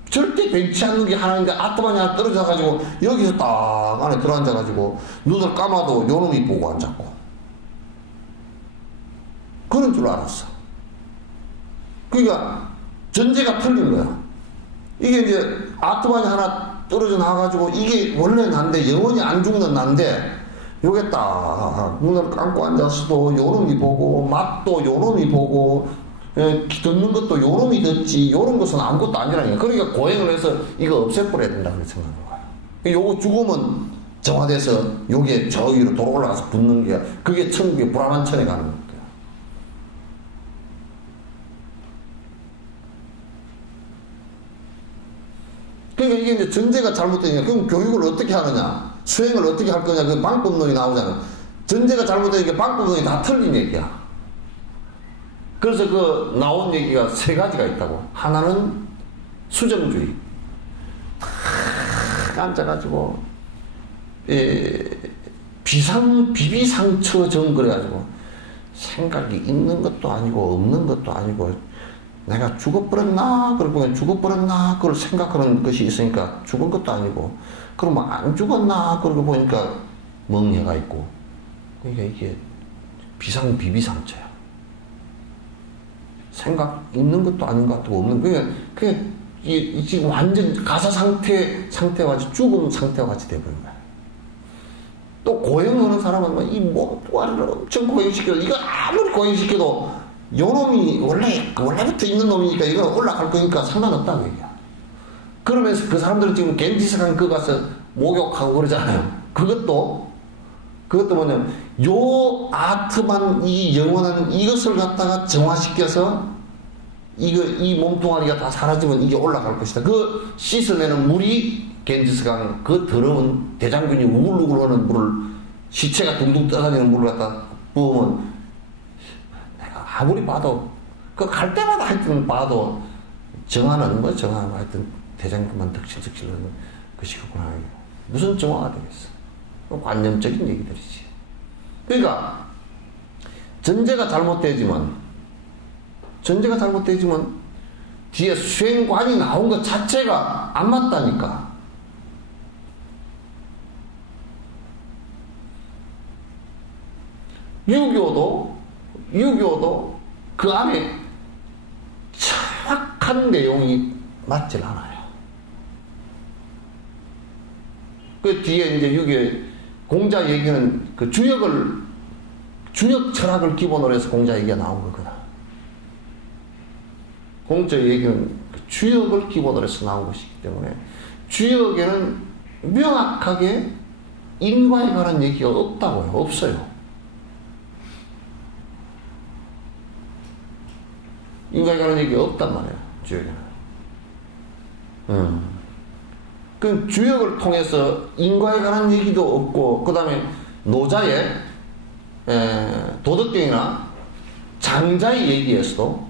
절대 변치 않는 게 하나인데 아트만이 하나 떨어져가지고 여기서 딱 안에 들어앉아가지고 눈을 감아도 요놈이 보고 앉았고 그런 줄 알았어. 그러니까 전제가 틀린 거야. 이게 이제 아트만이 하나 떨어져 나와가지고 이게 원래 난데 영원히 안 죽는 난데 요게 딱 눈을 감고 앉았어도 요놈이 보고 맛도 요놈이 보고 듣는 것도 요놈이 듣지 요런 것은 아무것도 아니라니까. 그러니까 고행을 해서 이거 없애버려야 된다고 생각하는 거야. 요거 죽으면 정화돼서 요게 저 위로 돌아 올라가서 붙는 게 그게 천국의 불안한 천에 가는 거야. 그러니까 이게 이제 전제가 잘못되니까 그럼 교육을 어떻게 하느냐, 수행을 어떻게 할 거냐, 그 방법론이 나오잖아. 전제가 잘못되니까 방법론이 다 틀린 얘기야. 그래서 그 나온 얘기가 세 가지가 있다고. 하나는 수정주의. 탁 앉아가지고 비비상처전 그래가지고 생각이 있는 것도 아니고 없는 것도 아니고 내가 죽어버렸나? 그러고 그냥 죽어버렸나? 그걸 생각하는 것이 있으니까 죽은 것도 아니고 그러면 안 죽었나? 그러고 보니까 멍해가 있고 그러니까 이게 비비상처야. 생각 있는 것도 아닌 것 같고 없는 그냥 지금 완전 가사 상태와 같이 죽은 상태와 같이 돼버린 거야. 또 고행하는 사람은 이 몸뚱아리를 엄청 고행시켜도 이거 아무리 고행시켜도 요 놈이 원래부터 있는 놈이니까 이건 올라갈 거니까 상관없다고 얘기야. 그러면서 그 사람들은 지금 겐지스강 그 가서 목욕하고 그러잖아요. 그것도 뭐냐면 요 아트만 이 영원한 이것을 갖다가 정화시켜서 이 몸뚱아리가 다 사라지면 이게 올라갈 것이다. 그 씻어내는 물이 겐지스강 그 더러운 대장균이 우글우글 하는 물을 시체가 둥둥 떠다니는 물을 갖다 부으면 내가 아무리 봐도 그 갈 때마다 하여튼 봐도 정화는 하여튼 대장균만 덕실덕실 하는 것이구나. 무슨 정화가 되겠어. 관념적인 얘기들이지. 그러니까 전제가 잘못되지만 뒤에 수행관이 나온 것 자체가 안 맞다니까. 유교도 그 안에 정확한 내용이 맞질 않아요. 그 뒤에 이제 유교의 공자 얘기는 그 주역 철학을 기본으로 해서 공자 얘기가 나온 거거든. 공자 얘기는 그 주역을 기본으로 해서 나온 것이기 때문에 주역에는 명확하게 인과에 관한 얘기가 없다고요. 없어요. 인과에 관한 얘기가 없단 말이에요. 주역에는. 그 주역을 통해서 인과에 관한 얘기도 없고, 그 다음에 노자의 도덕경이나 장자의 얘기에서도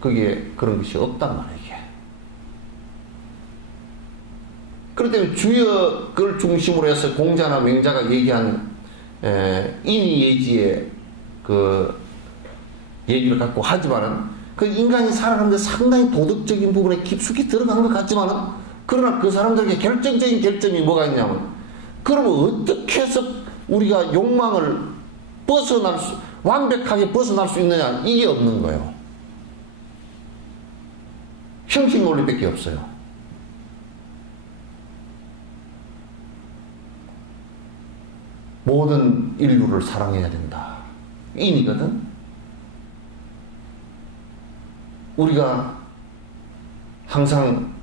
거기에 그런 것이 없단 말이에요. 이게. 그렇기 때문에 주역을 중심으로 해서 공자나 맹자가 얘기한 인의예지의 그 얘기를 갖고 하지만은 그 인간이 살아가는데 상당히 도덕적인 부분에 깊숙이 들어간 것 같지만은 그러나 그 사람들에게 결정적인 결점이 뭐가 있냐면 그러면 어떻게 해서 우리가 욕망을 완벽하게 벗어날 수 있느냐 이게 없는 거예요. 형식 논리밖에 없어요. 모든 인류를 사랑해야 된다. 인이거든. 우리가 항상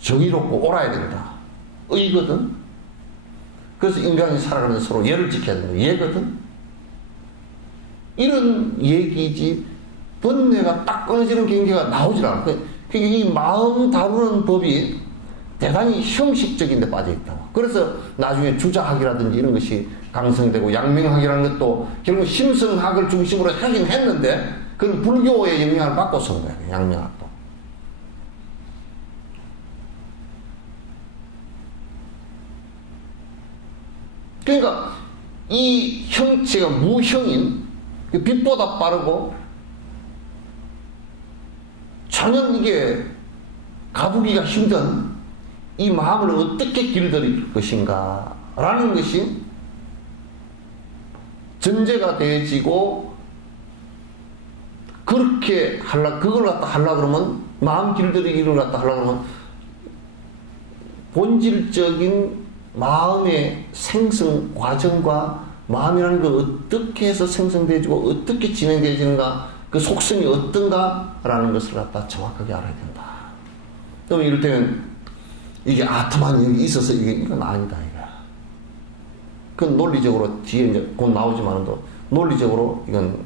정의롭고 옳아야 된다. 의거든. 그래서 인간이 살아가면서 서로 예를 지켜야 된다. 예거든. 이런 얘기지 번뇌가 딱 끊어지는 경계가 나오질 않아. 그러니까 이 마음 다루는 법이 대단히 형식적인 데 빠져 있다. 그래서 나중에 주자학이라든지 이런 것이 강성되고 양명학이라는 것도 결국 심성학을 중심으로 하긴 했는데 그건 불교의 영향을 받고 쓴 거예요. 양명학도. 그러니까 이 형체가 무형인 빛보다 빠르고 전혀 이게 가두기가 힘든 이 마음을 어떻게 길들일 것인가 라는 것이 전제가 되어지고 그렇게 그걸 갖다 하려고 그러면 마음 길들이기를 갖다 하려고 그러면 본질적인 마음의 생성 과정과 마음이라는 걸 어떻게 해서 생성되어지고 어떻게 진행되어지는가 그 속성이 어떤가라는 것을 갖다 정확하게 알아야 된다. 그러면 이를테면 이게 아트만 여기 있어서 이건 아니다 이거야. 그건 논리적으로 뒤에 이제 곧 나오지만도 논리적으로 이건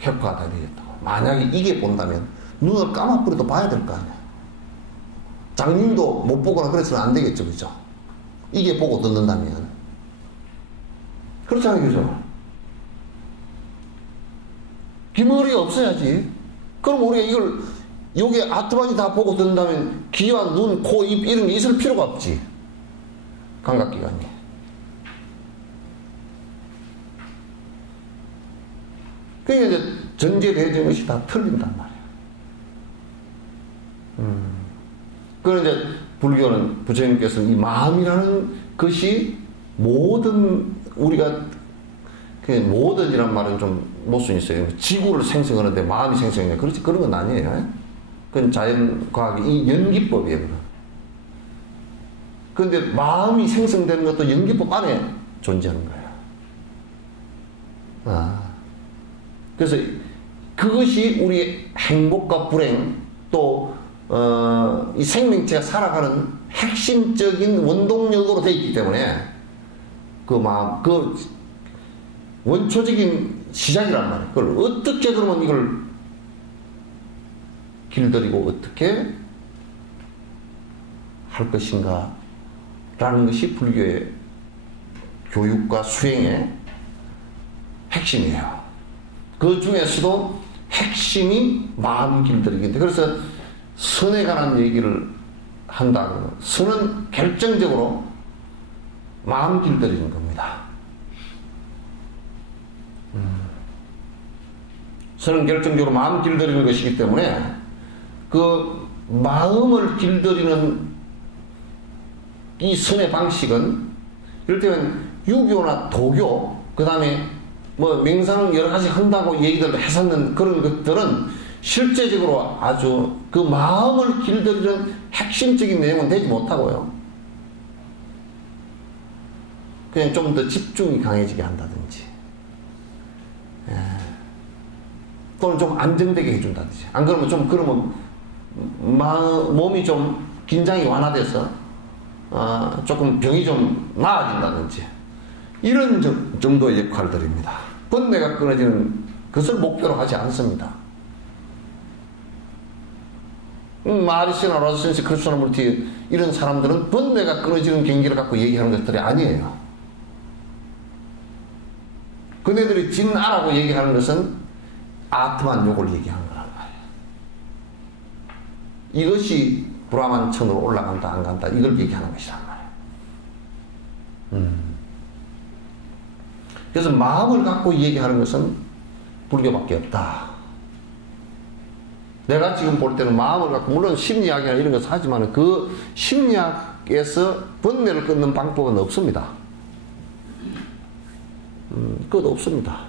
획파가 다 되겠다. 만약에 이게 본다면 눈을 감아버려도 봐야 될 거 아니야. 장님도 못 보거나 그래서는 안 되겠죠, 그죠? 이게 보고 듣는다면 그렇잖아요, 그죠? 귀머리가 없어야지. 그럼 우리가 이걸 요게 아트만이 다 보고 듣는다면 귀와 눈, 코, 입 이런 게 있을 필요가 없지. 감각기관이. 그러니까 이제 전제되어진 것이 다 틀린단 말이에요. 그런 이제 불교는 부처님께서는 이 마음이라는 것이 모든 우리가 그 모든이란 말은 좀 모순이 있어요. 지구를 생성하는데 마음이 생성이냐 그렇지 그런 건 아니에요. 그건 자연과학의 이 연기법이에요. 그런데 마음이 생성되는 것도 연기법 안에 존재하는 거예요. 그래서 그것이 우리의 행복과 불행 또 이 생명체가 살아가는 핵심적인 원동력으로 되어 있기 때문에 그 마음, 그 원초적인 시작이란 말이에요. 그걸 어떻게 그러면 이걸 길들이고 어떻게 할 것인가 라는 것이 불교의 교육과 수행의 핵심이에요. 그 중에서도 핵심이 마음 길들이기인데 그래서 선에 관한 얘기를 한다는 선은 결정적으로 마음 길들이는 겁니다. 선은 결정적으로 마음 길들이는 것이기 때문에 그 마음을 길들이는 이 선의 방식은 이를테면 유교나 도교 그 다음에 뭐 맹상 여러 가지 한다고 얘기들 했었는 그런 것들은 실제적으로 아주 그 마음을 길들이는 핵심적인 내용은 되지 못하고요. 그냥 좀 더 집중이 강해지게 한다든지 또는 좀 안정되게 해준다든지 안 그러면 좀 그러면 몸이 좀 긴장이 완화돼서 조금 병이 좀 나아진다든지 이런 정도의 역할들입니다. 번뇌가 끊어지는 것을 목표로 하지 않습니다. 마리스나 라센시 크리스토나물티 이런 사람들은 번뇌가 끊어지는 경기를 갖고 얘기하는 것들이 아니에요. 그네들이 진아라고 얘기하는 것은 아트만 욕을 얘기하는 거란 말이에요. 이것이 브라만천으로 올라간다 안 간다 이걸 얘기하는 것이란 말이에요. 그래서 마음을 갖고 얘기하는 것은 불교밖에 없다. 내가 지금 볼 때는 마음을 갖고 물론 심리학이나 이런 것을 하지만 그 심리학에서 번뇌를 끊는 방법은 없습니다. 그것도 없습니다.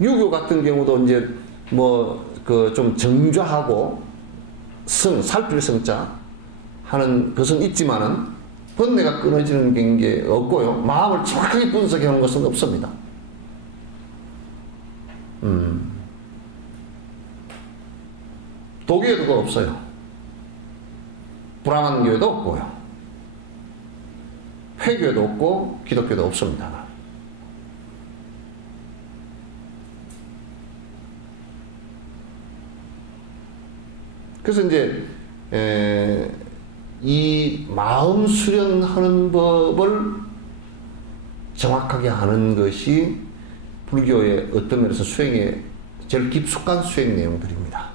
유교 같은 경우도 이제 뭐 그 좀 정좌하고 살필 성자 하는 것은 있지만은 번뇌가 끊어지는 게 없고요. 마음을 정확하게 분석해 놓은 것은 없습니다. 도교에도 그거 없어요. 브라만교에도 없고요. 회교에도 없고 기독교도 없습니다. 그래서 이제 이 마음 수련하는 법을 정확하게 하는 것이 불교의 어떤 면에서 수행의 제일 깊숙한 수행 내용들입니다.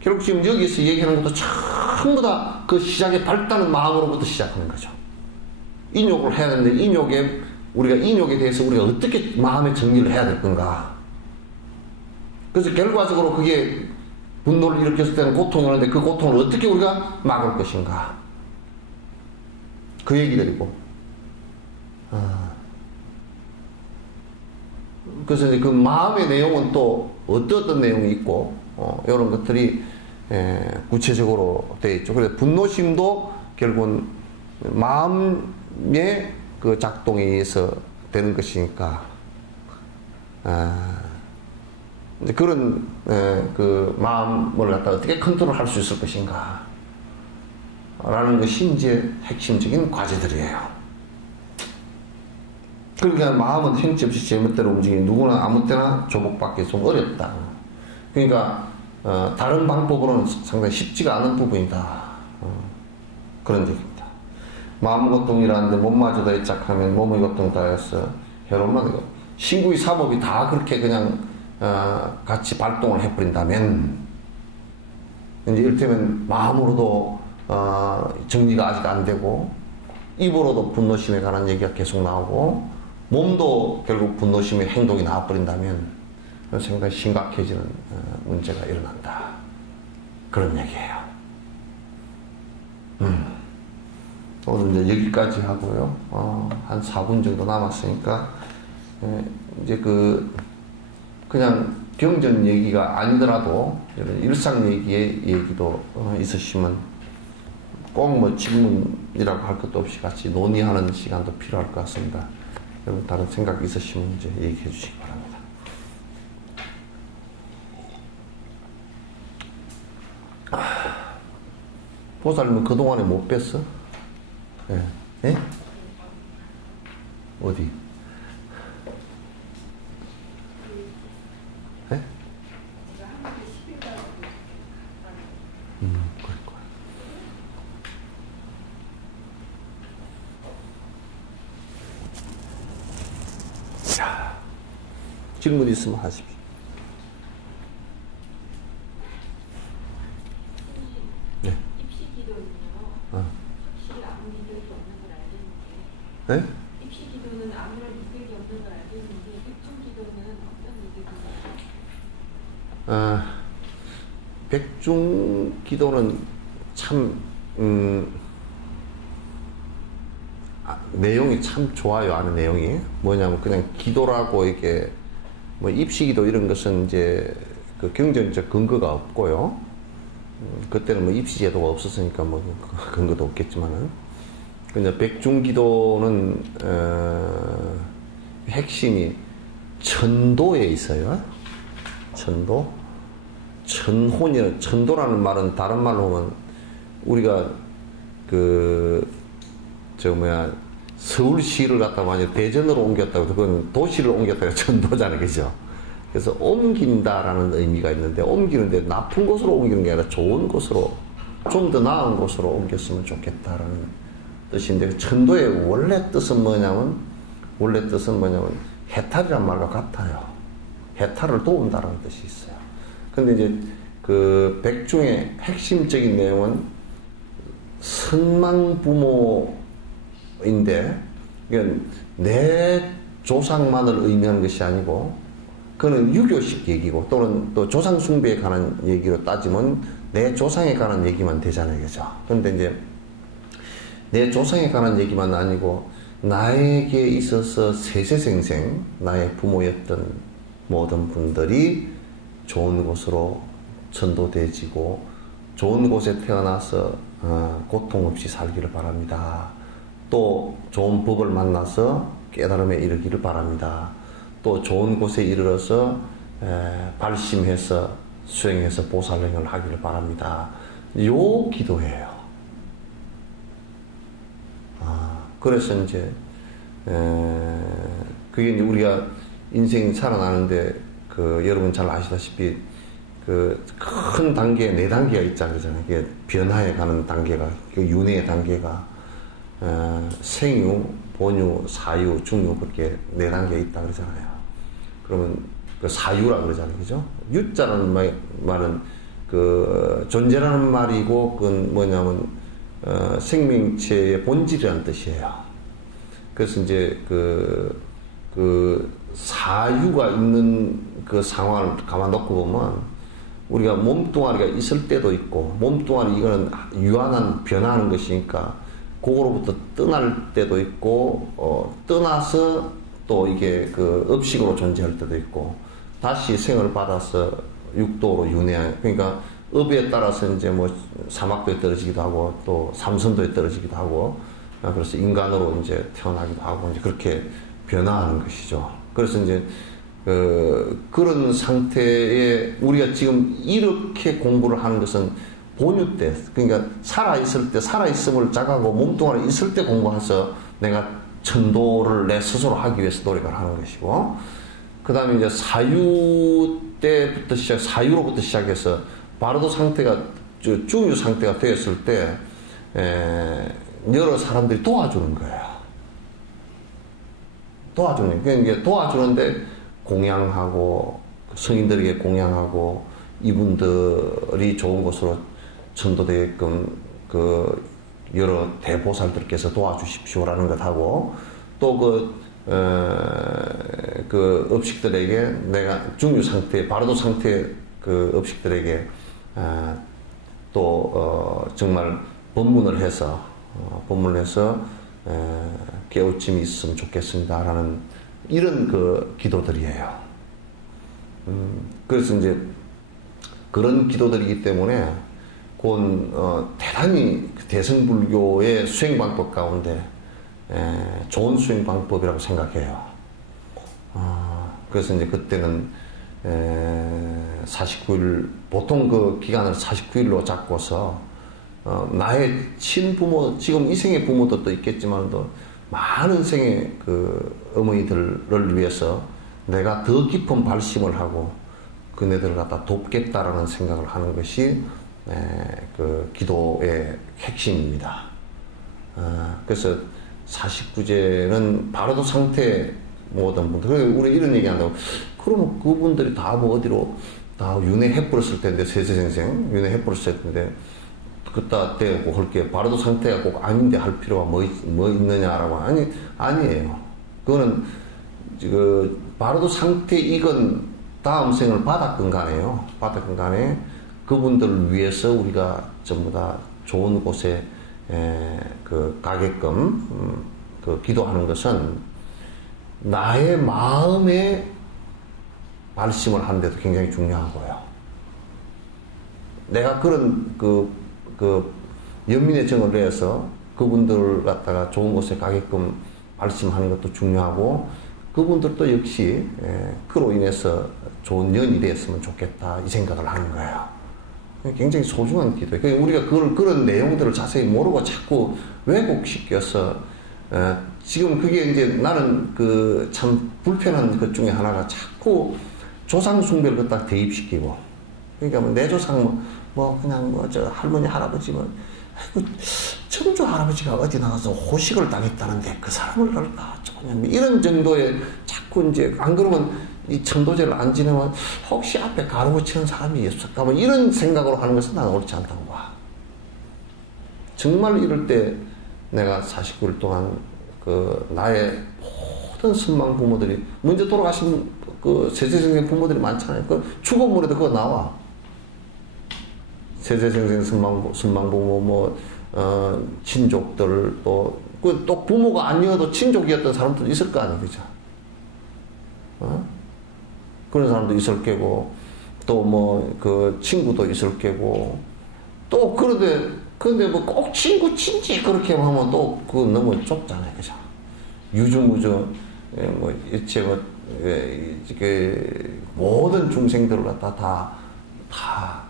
결국 지금 여기서 얘기하는 것도 전부 다 그 시작의 발단은 마음으로부터 시작하는 거죠. 인욕을 해야 되는데 인욕에 대해서 우리가 어떻게 마음의 정리를 해야 될 건가. 그래서 결과적으로 그게 분노를 일으켰을 때는 고통이 오는데 그 고통을 어떻게 우리가 막을 것인가. 그 얘기들이고. 그래서 이제 그 마음의 내용은 또 어떤 내용이 있고, 이런 것들이 구체적으로 되어 있죠. 그래서 분노심도 결국은 마음의 그 작동에 의해서 되는 것이니까, 그런 그 마음을 갖다 어떻게 컨트롤할 수 있을 것인가 라는 것이 이제 핵심적인 과제들이에요. 그러니까 마음은 행치 없이 제멋대로 움직이는 누구나 아무 때나 조복받기 좀 어렵다. 그러니까 다른 방법으로는 상당히 쉽지가 않은 부분이다. 그런 얘기입니다. 마음 고통이라는데 몸마저도 애착하면 몸의 고통 다해서 해로만 이거 신구의 사법이 다 그렇게 그냥 같이 발동을 해버린다면 이제 이를테면 마음으로도 정리가 아직 안 되고 입으로도 분노심에 관한 얘기가 계속 나오고 몸도 결국 분노심의 행동이 나와버린다면 상당히 심각해지는 문제가 일어난다. 그런 얘기예요. 오늘 이제 여기까지 하고요. 한 4분 정도 남았으니까 이제 그냥 경전 얘기가 아니더라도 이런 일상 얘기도 있으시면 꼭 뭐 질문이라고 할 것도 없이 같이 논의하는 시간도 필요할 것 같습니다. 여러분 다른 생각 있으시면 이제 얘기해 주시기 바랍니다. 보살님은 그동안에 못 뵀어? 예. 예? 어디? 예? 그럴 거야. 자, 질문 있으면 하십시오. 네. 입시 기도는요. 확실히 아무 이득이 없는 걸 알겠는데. 네? 입시 기도는 아무런 이득이 없는 걸 알겠는데 백중 기도는 어떤 이득이 있나요? 백중 기도는 참 내용이 참 좋아요. 아는 내용이 뭐냐면 그냥 기도라고 이게 뭐 입시기도 이런 것은 이제 그 경전적 근거가 없고요. 그때는 뭐 입시제도가 없었으니까 뭐 근거도 없겠지만은 근데 백중기도는 핵심이 천도에 있어요. 천도, 천혼이라 천도라는 말은 다른 말로 하면 우리가 서울시를 갖다가 만약 대전으로 옮겼다고 그건 도시를 옮겼다가 천도잖아요, 그죠? 그래서 옮긴다라는 의미가 있는데 옮기는데 나쁜 곳으로 옮기는 게 아니라 좋은 곳으로 좀 더 나은 곳으로 옮겼으면 좋겠다라는 뜻인데 천도의 원래 뜻은 뭐냐면 해탈이란 말과 같아요. 해탈을 도운다라는 뜻이 있어요. 근데 이제 그 백중의 핵심적인 내용은 선망부모인데 이건 내 조상만을 의미하는 것이 아니고 그는 유교식 얘기고 또는 또 조상 숭배에 관한 얘기로 따지면 내 조상에 관한 얘기만 되잖아요, 그죠? 근데 이제 내 조상에 관한 얘기만 아니고 나에게 있어서 세세생생 나의 부모였던 모든 분들이 좋은 곳으로 전도되어지고 좋은 곳에 태어나서 고통 없이 살기를 바랍니다. 또 좋은 법을 만나서 깨달음에 이르기를 바랍니다. 또 좋은 곳에 이르러서 발심해서 수행해서 보살행을 하기를 바랍니다. 요 기도예요. 그래서 이제 그게 이제 우리가 인생 살아나는데 여러분 잘 아시다시피 큰 단계 4단계가 있잖아요. 이게 변화해 가는 단계가 윤회의 단계가 생유, 본유, 사유, 중유 그렇게 4단계 있다 그러잖아요. 그러면 사유라 그러잖아요, 그죠? 유자라는 말은 존재라는 말이고 그건 뭐냐면 생명체의 본질이라는 뜻이에요. 그래서 이제 사유가 있는 그 상황을 가만 놓고 보면 우리가 몸뚱아리가 있을 때도 있고 몸뚱아리 이거는 유한한 변화하는 것이니까 그거로부터 떠날 때도 있고 떠나서 또 이게 업식으로 존재할 때도 있고 다시 생을 받아서 육도로 윤회한 그러니까 업에 따라서 이제 뭐 사막도에 떨어지기도 하고 또 삼선도에 떨어지기도 하고 그래서 인간으로 이제 태어나기도 하고 이제 그렇게 변화하는 것이죠. 그래서 이제 그런 상태에 우리가 지금 이렇게 공부를 하는 것은 본유 때 그러니까 살아있음을 자각하고 몸뚱아리 있을 때 공부해서 내가 천도를 내 스스로 하기 위해서 노력을 하는 것이고 그 다음에 이제 사유로부터 시작해서 바로도 상태가 중유 상태가 되었을 때 여러 사람들이 도와주는 거예요. 그러니까 도와주는데 공양하고 성인들에게 공양하고 이분들이 좋은 곳으로 전도되게끔 여러 대보살들께서 도와주십시오라는 것하고 또 그 업식들에게 내가 중유 상태, 바르도 상태 그 업식들에게 또 정말 법문을 해서 깨우침이 있으면 좋겠습니다라는 이런 그 기도들이에요. 그래서 이제 그런 기도들이기 때문에 대단히 대승불교의 수행 방법 가운데 좋은 수행 방법이라고 생각해요. 그래서 이제 그때는 49일, 보통 그 기간을 49일로 잡고서 나의 친부모, 지금 이 생의 부모도 있겠지만도 많은 생의 그 어머니들을 위해서 내가 더 깊은 발심을 하고 그네들을 갖다 돕겠다라는 생각을 하는 것이 그 기도의 핵심입니다. 그래서 49제는 바로도 상태 모든 분들, 우리 이런 얘기 한다고, 그러면 그분들이 다 뭐 어디로 다 윤회해버렸을 텐데, 세세생생 윤회해버렸을 텐데, 그따 때 꼭 그렇게 바로도 상태가 꼭 아닌데 할 필요가 뭐 있느냐라고. 아니에요. 그거는 그 바로도 상태이건 다음 생을 받았건 간에 그분들을 위해서 우리가 전부 다 좋은 곳에 그 가게끔 그 기도하는 것은 나의 마음에 발심을 하는데도 굉장히 중요한 거예요. 내가 그런 그 연민의 정을 내서 그분들을 갖다가 좋은 곳에 가게끔 발심하는 것도 중요하고, 그분들도 역시 그로 인해서 좋은 년이 됐으면 좋겠다 이 생각을 하는 거예요. 굉장히 소중한 기도예요. 그러니까 우리가 그런 내용들을 자세히 모르고 자꾸 왜곡시켜서 지금 그게 이제 나는 그 참 불편한 것 중에 하나가 자꾸 조상 숭배를 갖다 대입시키고, 그러니까 뭐 내 조상 그냥 저 할머니 할아버지 아이고 청주 할아버지가 어디 나가서 호식을 당했다는데 그 사람을 넣을까 이런 정도의 자꾸 이제, 안 그러면 이 천도제를 안 지내면 혹시 앞에 가르고 치는 사람이 있을까 이런 생각으로 하는 것은 나는 옳지 않다고 봐. 정말 이럴 때 내가 49일 동안 그 나의 모든 선망 부모들이, 먼저 돌아가신 그 세세생생 부모들이 많잖아요. 그 추고물에도 그거 나와. 세세생생 선망 부모 친족들 또 부모가 아니어도 친족이었던 사람도 있을 거 아니에요, 그죠? 그런 사람도 있을 게고, 또 그 친구도 있을 게고, 또 그런데 꼭 친구 친지 그렇게 하면 또 그거 너무 좁잖아요, 그죠? 유주무주 일체 모든 중생들을 갖다 다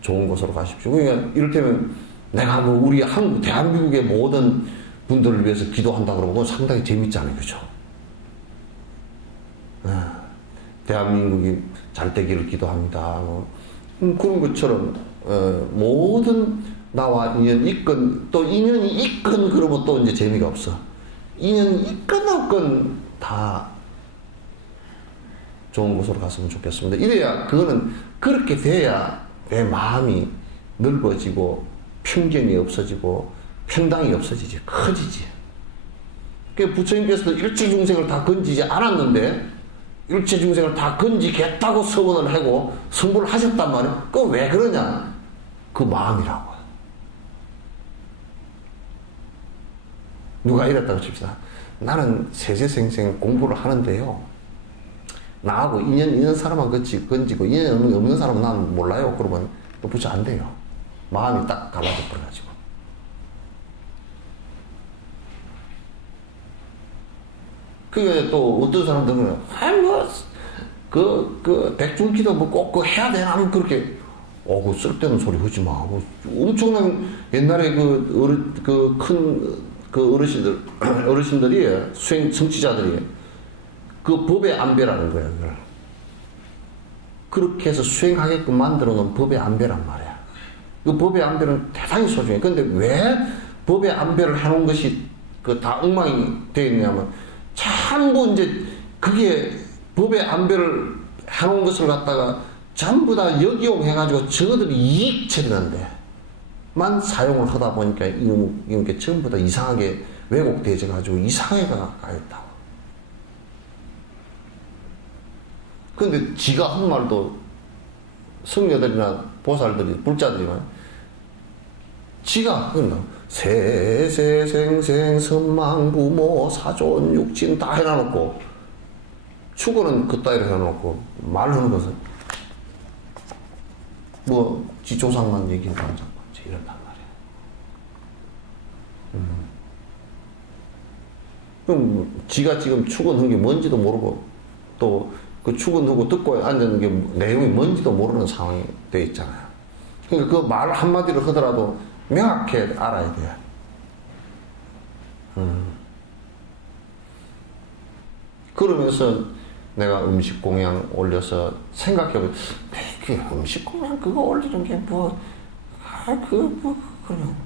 좋은 곳으로 가십시오. 그러니까 이를테면 내가 우리 대한민국의 모든 분들을 위해서 기도한다 그러면 그건 상당히 재밌잖아요, 그죠? 대한민국이 잘 되기를 기도합니다. 그런 것처럼 모든 나와 인연 있건, 또 인연이 있건 그러면 또 이제 재미가 없어. 인연이 있건 없건 다 좋은 곳으로 갔으면 좋겠습니다. 이래야, 그거는 그렇게 돼야 내 마음이 넓어지고 편견이 없어지고 편당이 없어지지, 커지지. 그 부처님께서도 일체중생을 다 건지지 않았는데 일체중생을 다 건지겠다고 서원을 하고 선고를 하셨단 말이에요. 그거 왜 그러냐? 그 마음이라고. 누가 이랬다고 칩시다. 나는 세세생생 공부를 하는데요, 나하고 인연 있는 사람만 건지고 인연 없는 사람은 난 몰라요. 그러면 또 부처 안 돼요. 마음이 딱 갈라져 버려가지고. 그게 또 어떤 사람들은 백중기도 꼭 해야 되나 하면 그렇게 그 쓸데없는 소리 하지 마. 엄청난 옛날에 어르신들이 성취자들이 그 법의 안배라는 거야. 그걸. 그렇게 해서 수행하게끔 만들어 놓은 법의 안배란 말이야. 그 법의 안배는 대단히 소중해. 근데 왜 법의 안배를 해놓은 것이 다 엉망이 되어 있냐면, 전부 이제 그게 법의 안배를 해놓은 것을 갖다가 전부 다 역이용해가지고 저들이 이익 처리는데 만 사용을 하다 보니까 이게 전부 다 이상하게 왜곡돼져가지고 이상하게 가있다고. 근데 지가 한 말도 성녀들이나 보살들이 불자들이만 지가 세세생생 선망부모 사존 육친 다 해놔놓고 축어는 그따위로 해놓고 말하는 것은 뭐 지 조상만 얘기한다고 이런단 말이야. 그럼 지가 지금 축원한 게 뭔지도 모르고 또 그 축원하고 듣고 앉는 게 내용이 뭔지도 모르는 상황이 돼 있잖아요. 그러니까 그 말 한마디를 하더라도 명확히 알아야 돼요. 그러면서 내가 음식 공양 올려서 생각해보면 그 음식 공양 그거 올리는 게 그러면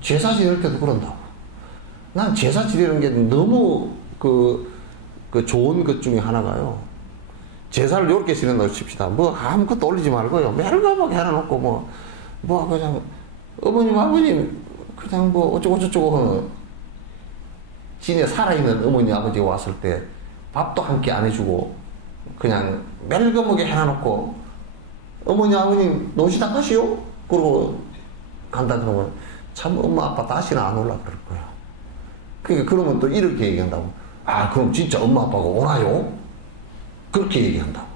제사 지낼 때도 그런다고. 난 제사 지내는 게 너무 그 좋은 것 중에 하나가요. 제사를 이렇게 지낸다고 칩시다. 뭐 아무것도 올리지 말고요. 멜가먹게 해놔놓고 뭐 그냥 어머님 아버님 그냥 뭐 어쩌고저쩌고 하면 지네 살아있는 어머니 아버지가 왔을 때 밥도 함께 안 해주고 그냥 멜거먹게 해놔놓고 어머니 아버님 노시다 가시오? 그러고 간다 그러면 참 엄마 아빠 다시는 안 올라 그럴 거야. 그러니까 그러면 또 이렇게 얘기한다고. 아 그럼 진짜 엄마 아빠가 오나요? 그렇게 얘기한다고.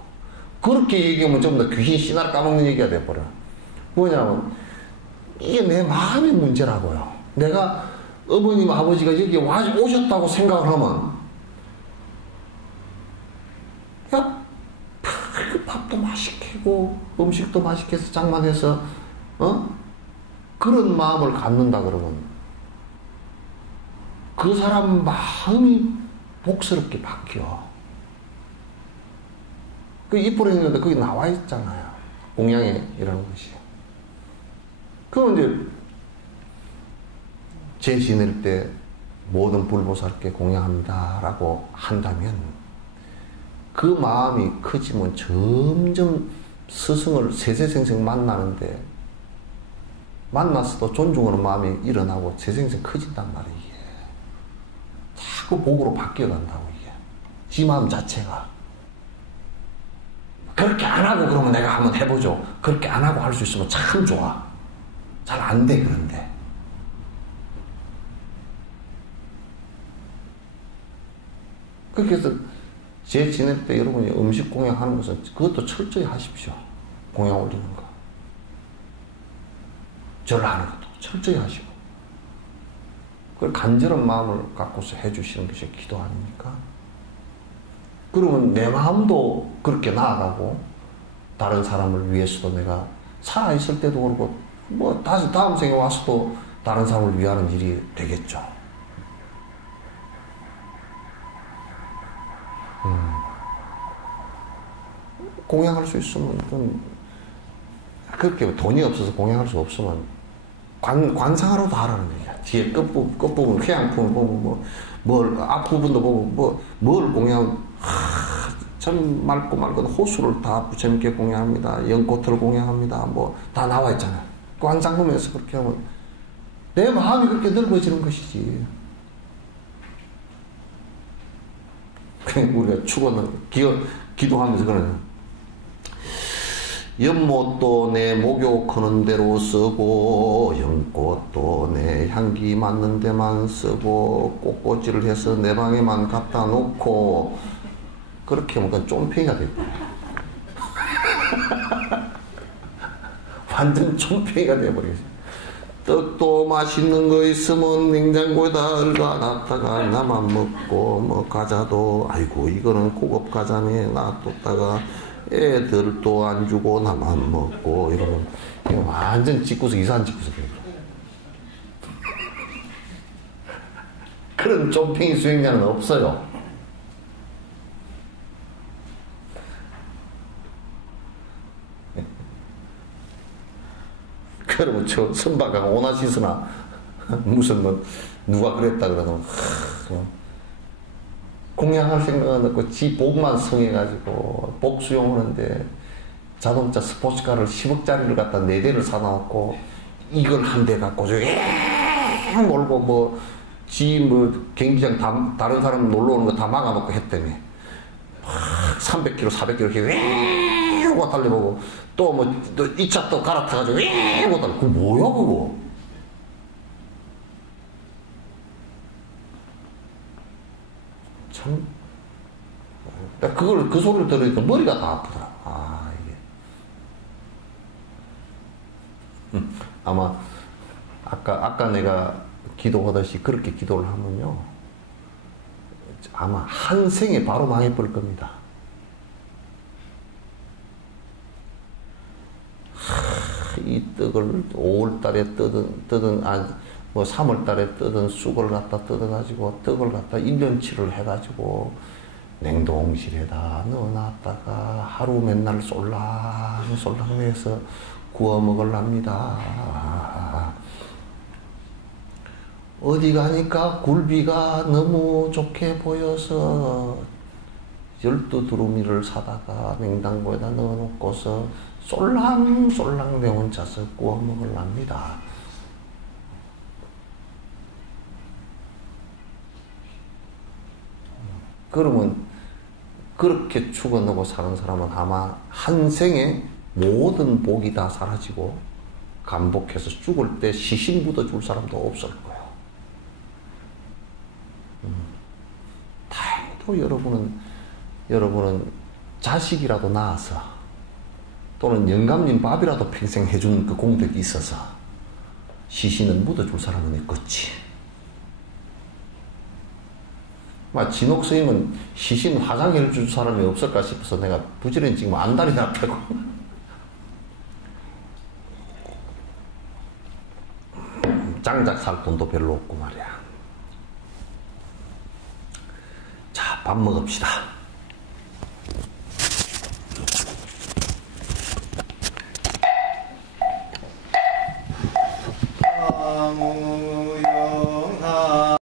그렇게 얘기하면 좀 더 귀신 씨날 까먹는 얘기가 돼버려. 뭐냐면 이게 내 마음의 문제라고요. 내가 어머님 아버지가 여기 오셨다고 생각을 하면 야 밥도 맛있게고 음식도 맛있게 해서 장만해서 그런 마음을 갖는다 그러면 그 사람 마음이 복스럽게 바뀌어. 그 이불에 있는데 거기 나와 있잖아요. 공양에 이라는 것이. 그럼 이제 제 지낼 때 모든 불보살께 공양합니다라고 한다면 그 마음이 커지면 점점 스승을 세세생생 만나는데 만났어도 존중하는 마음이 일어나고 세생생 커진단 말이에요. 이게. 자꾸 복으로 바뀌어간다고 이게. 지 마음 자체가. 그렇게 안 하고 그러면 내가 한번 해보죠. 그렇게 안 하고 할 수 있으면 참 좋아. 잘 안 돼 그런데. 그렇게 해서 제 지낼 때 여러분이 음식 공양하는 것은 그것도 철저히 하십시오. 공양 올리는 거. 절하는 것도 철저히 하시고. 그걸 간절한 마음을 갖고서 해주시는 것이 기도 아닙니까? 그러면 내 마음도 그렇게 나아가고 다른 사람을 위해서도 내가 살아있을 때도 그렇고 뭐 다시 다음 생에 와서도 다른 사람을 위하는 일이 되겠죠. 공양할 수 있으면 그렇게 돈이 없어서 공양할 수 없으면 관상하러도 하라는 얘기야. 뒤에 끝부분 회양품을 보고 뭘 앞부분도 보고 뭘 공양 참 맑고 맑은 호수를 다 부처님께 공양합니다. 연꽃을 공양합니다. 뭐 다 나와 있잖아요. 관상 보면서 그렇게 하면 내 마음이 그렇게 넓어지는 것이지. 우리가 축원을 기도하면서 그러는 연못도 내 목욕하는 대로 쓰고 연꽃도 내 향기 맡는 데만 쓰고 꽃꽂이를 해서 내 방에만 갖다 놓고 그렇게 하면 그건 쫌팽이가 될 거야. 완전 쫌팽이가 돼버리겠어. 떡도 맛있는 거 있으면 냉장고에다 얽어놨다가 나만 먹고 뭐 과자도 아이고 이거는 고급 과자네 놔뒀다가 애들도 안 주고 나만 먹고 이러면 완전 집구석 이상한 집구석 그런 쫌팽이 수행자는 없어요. 그러면 저 선박하고 오나시스나 무슨 뭐 누가 그랬다 그러면 공양할 생각은 없고 지 복만 성해가지고 복 수용하는데 자동차 스포츠카를 10억짜리를 갖다 4대를 사놔놓고 이걸 한 대 갖고 저기 몰고 뭐 경기장 다른 사람 놀러 오는 거 다 막아놓고 했다며. 300km, 400km 이렇게 왜 하고 달려보고 또 뭐 2차 또 갈아타가지고 왜 하고 달려. 그거 뭐야 그거? 참. 그 소리를 들으니까 머리가 다 아프더라. 아, 이게. 아마, 아까 내가 기도하듯이 그렇게 기도를 하면요. 아마 한 생에 바로 망해버릴 겁니다. 이 떡을 5월달에 뜨든, 뭐 3월달에 뜨든 쑥을 갖다 뜯어가지고 떡을 갖다 1년치를 해가지고 냉동실에다 넣어놨다가 하루 맨날 쏠랑쏠랑 내서 구워 먹으랍니다. 어디 가니까 굴비가 너무 좋게 보여서 12두루미를 사다가 냉장고에다 넣어놓고서 쏠랑쏠랑 내 혼자서 구워 먹으랍니다. 그러면 그렇게 죽어놓고 사는 사람은 아마 한 생에 모든 복이 다 사라지고 감복해서 죽을 때 시신 묻어줄 사람도 없을 거예요. 다행히도 여러분은 자식이라도 낳아서 또는 영감님 밥이라도 평생 해주는 그 공덕이 있어서 시신은 묻어줄 사람은 있겠지. 진옥 스님은 시신 화장해 줄 사람이 없을까 싶어서 내가 부지런히 지금 안달이나 빼고 장작 살 돈도 별로 없고 말이야. 자, 밥 먹읍시다.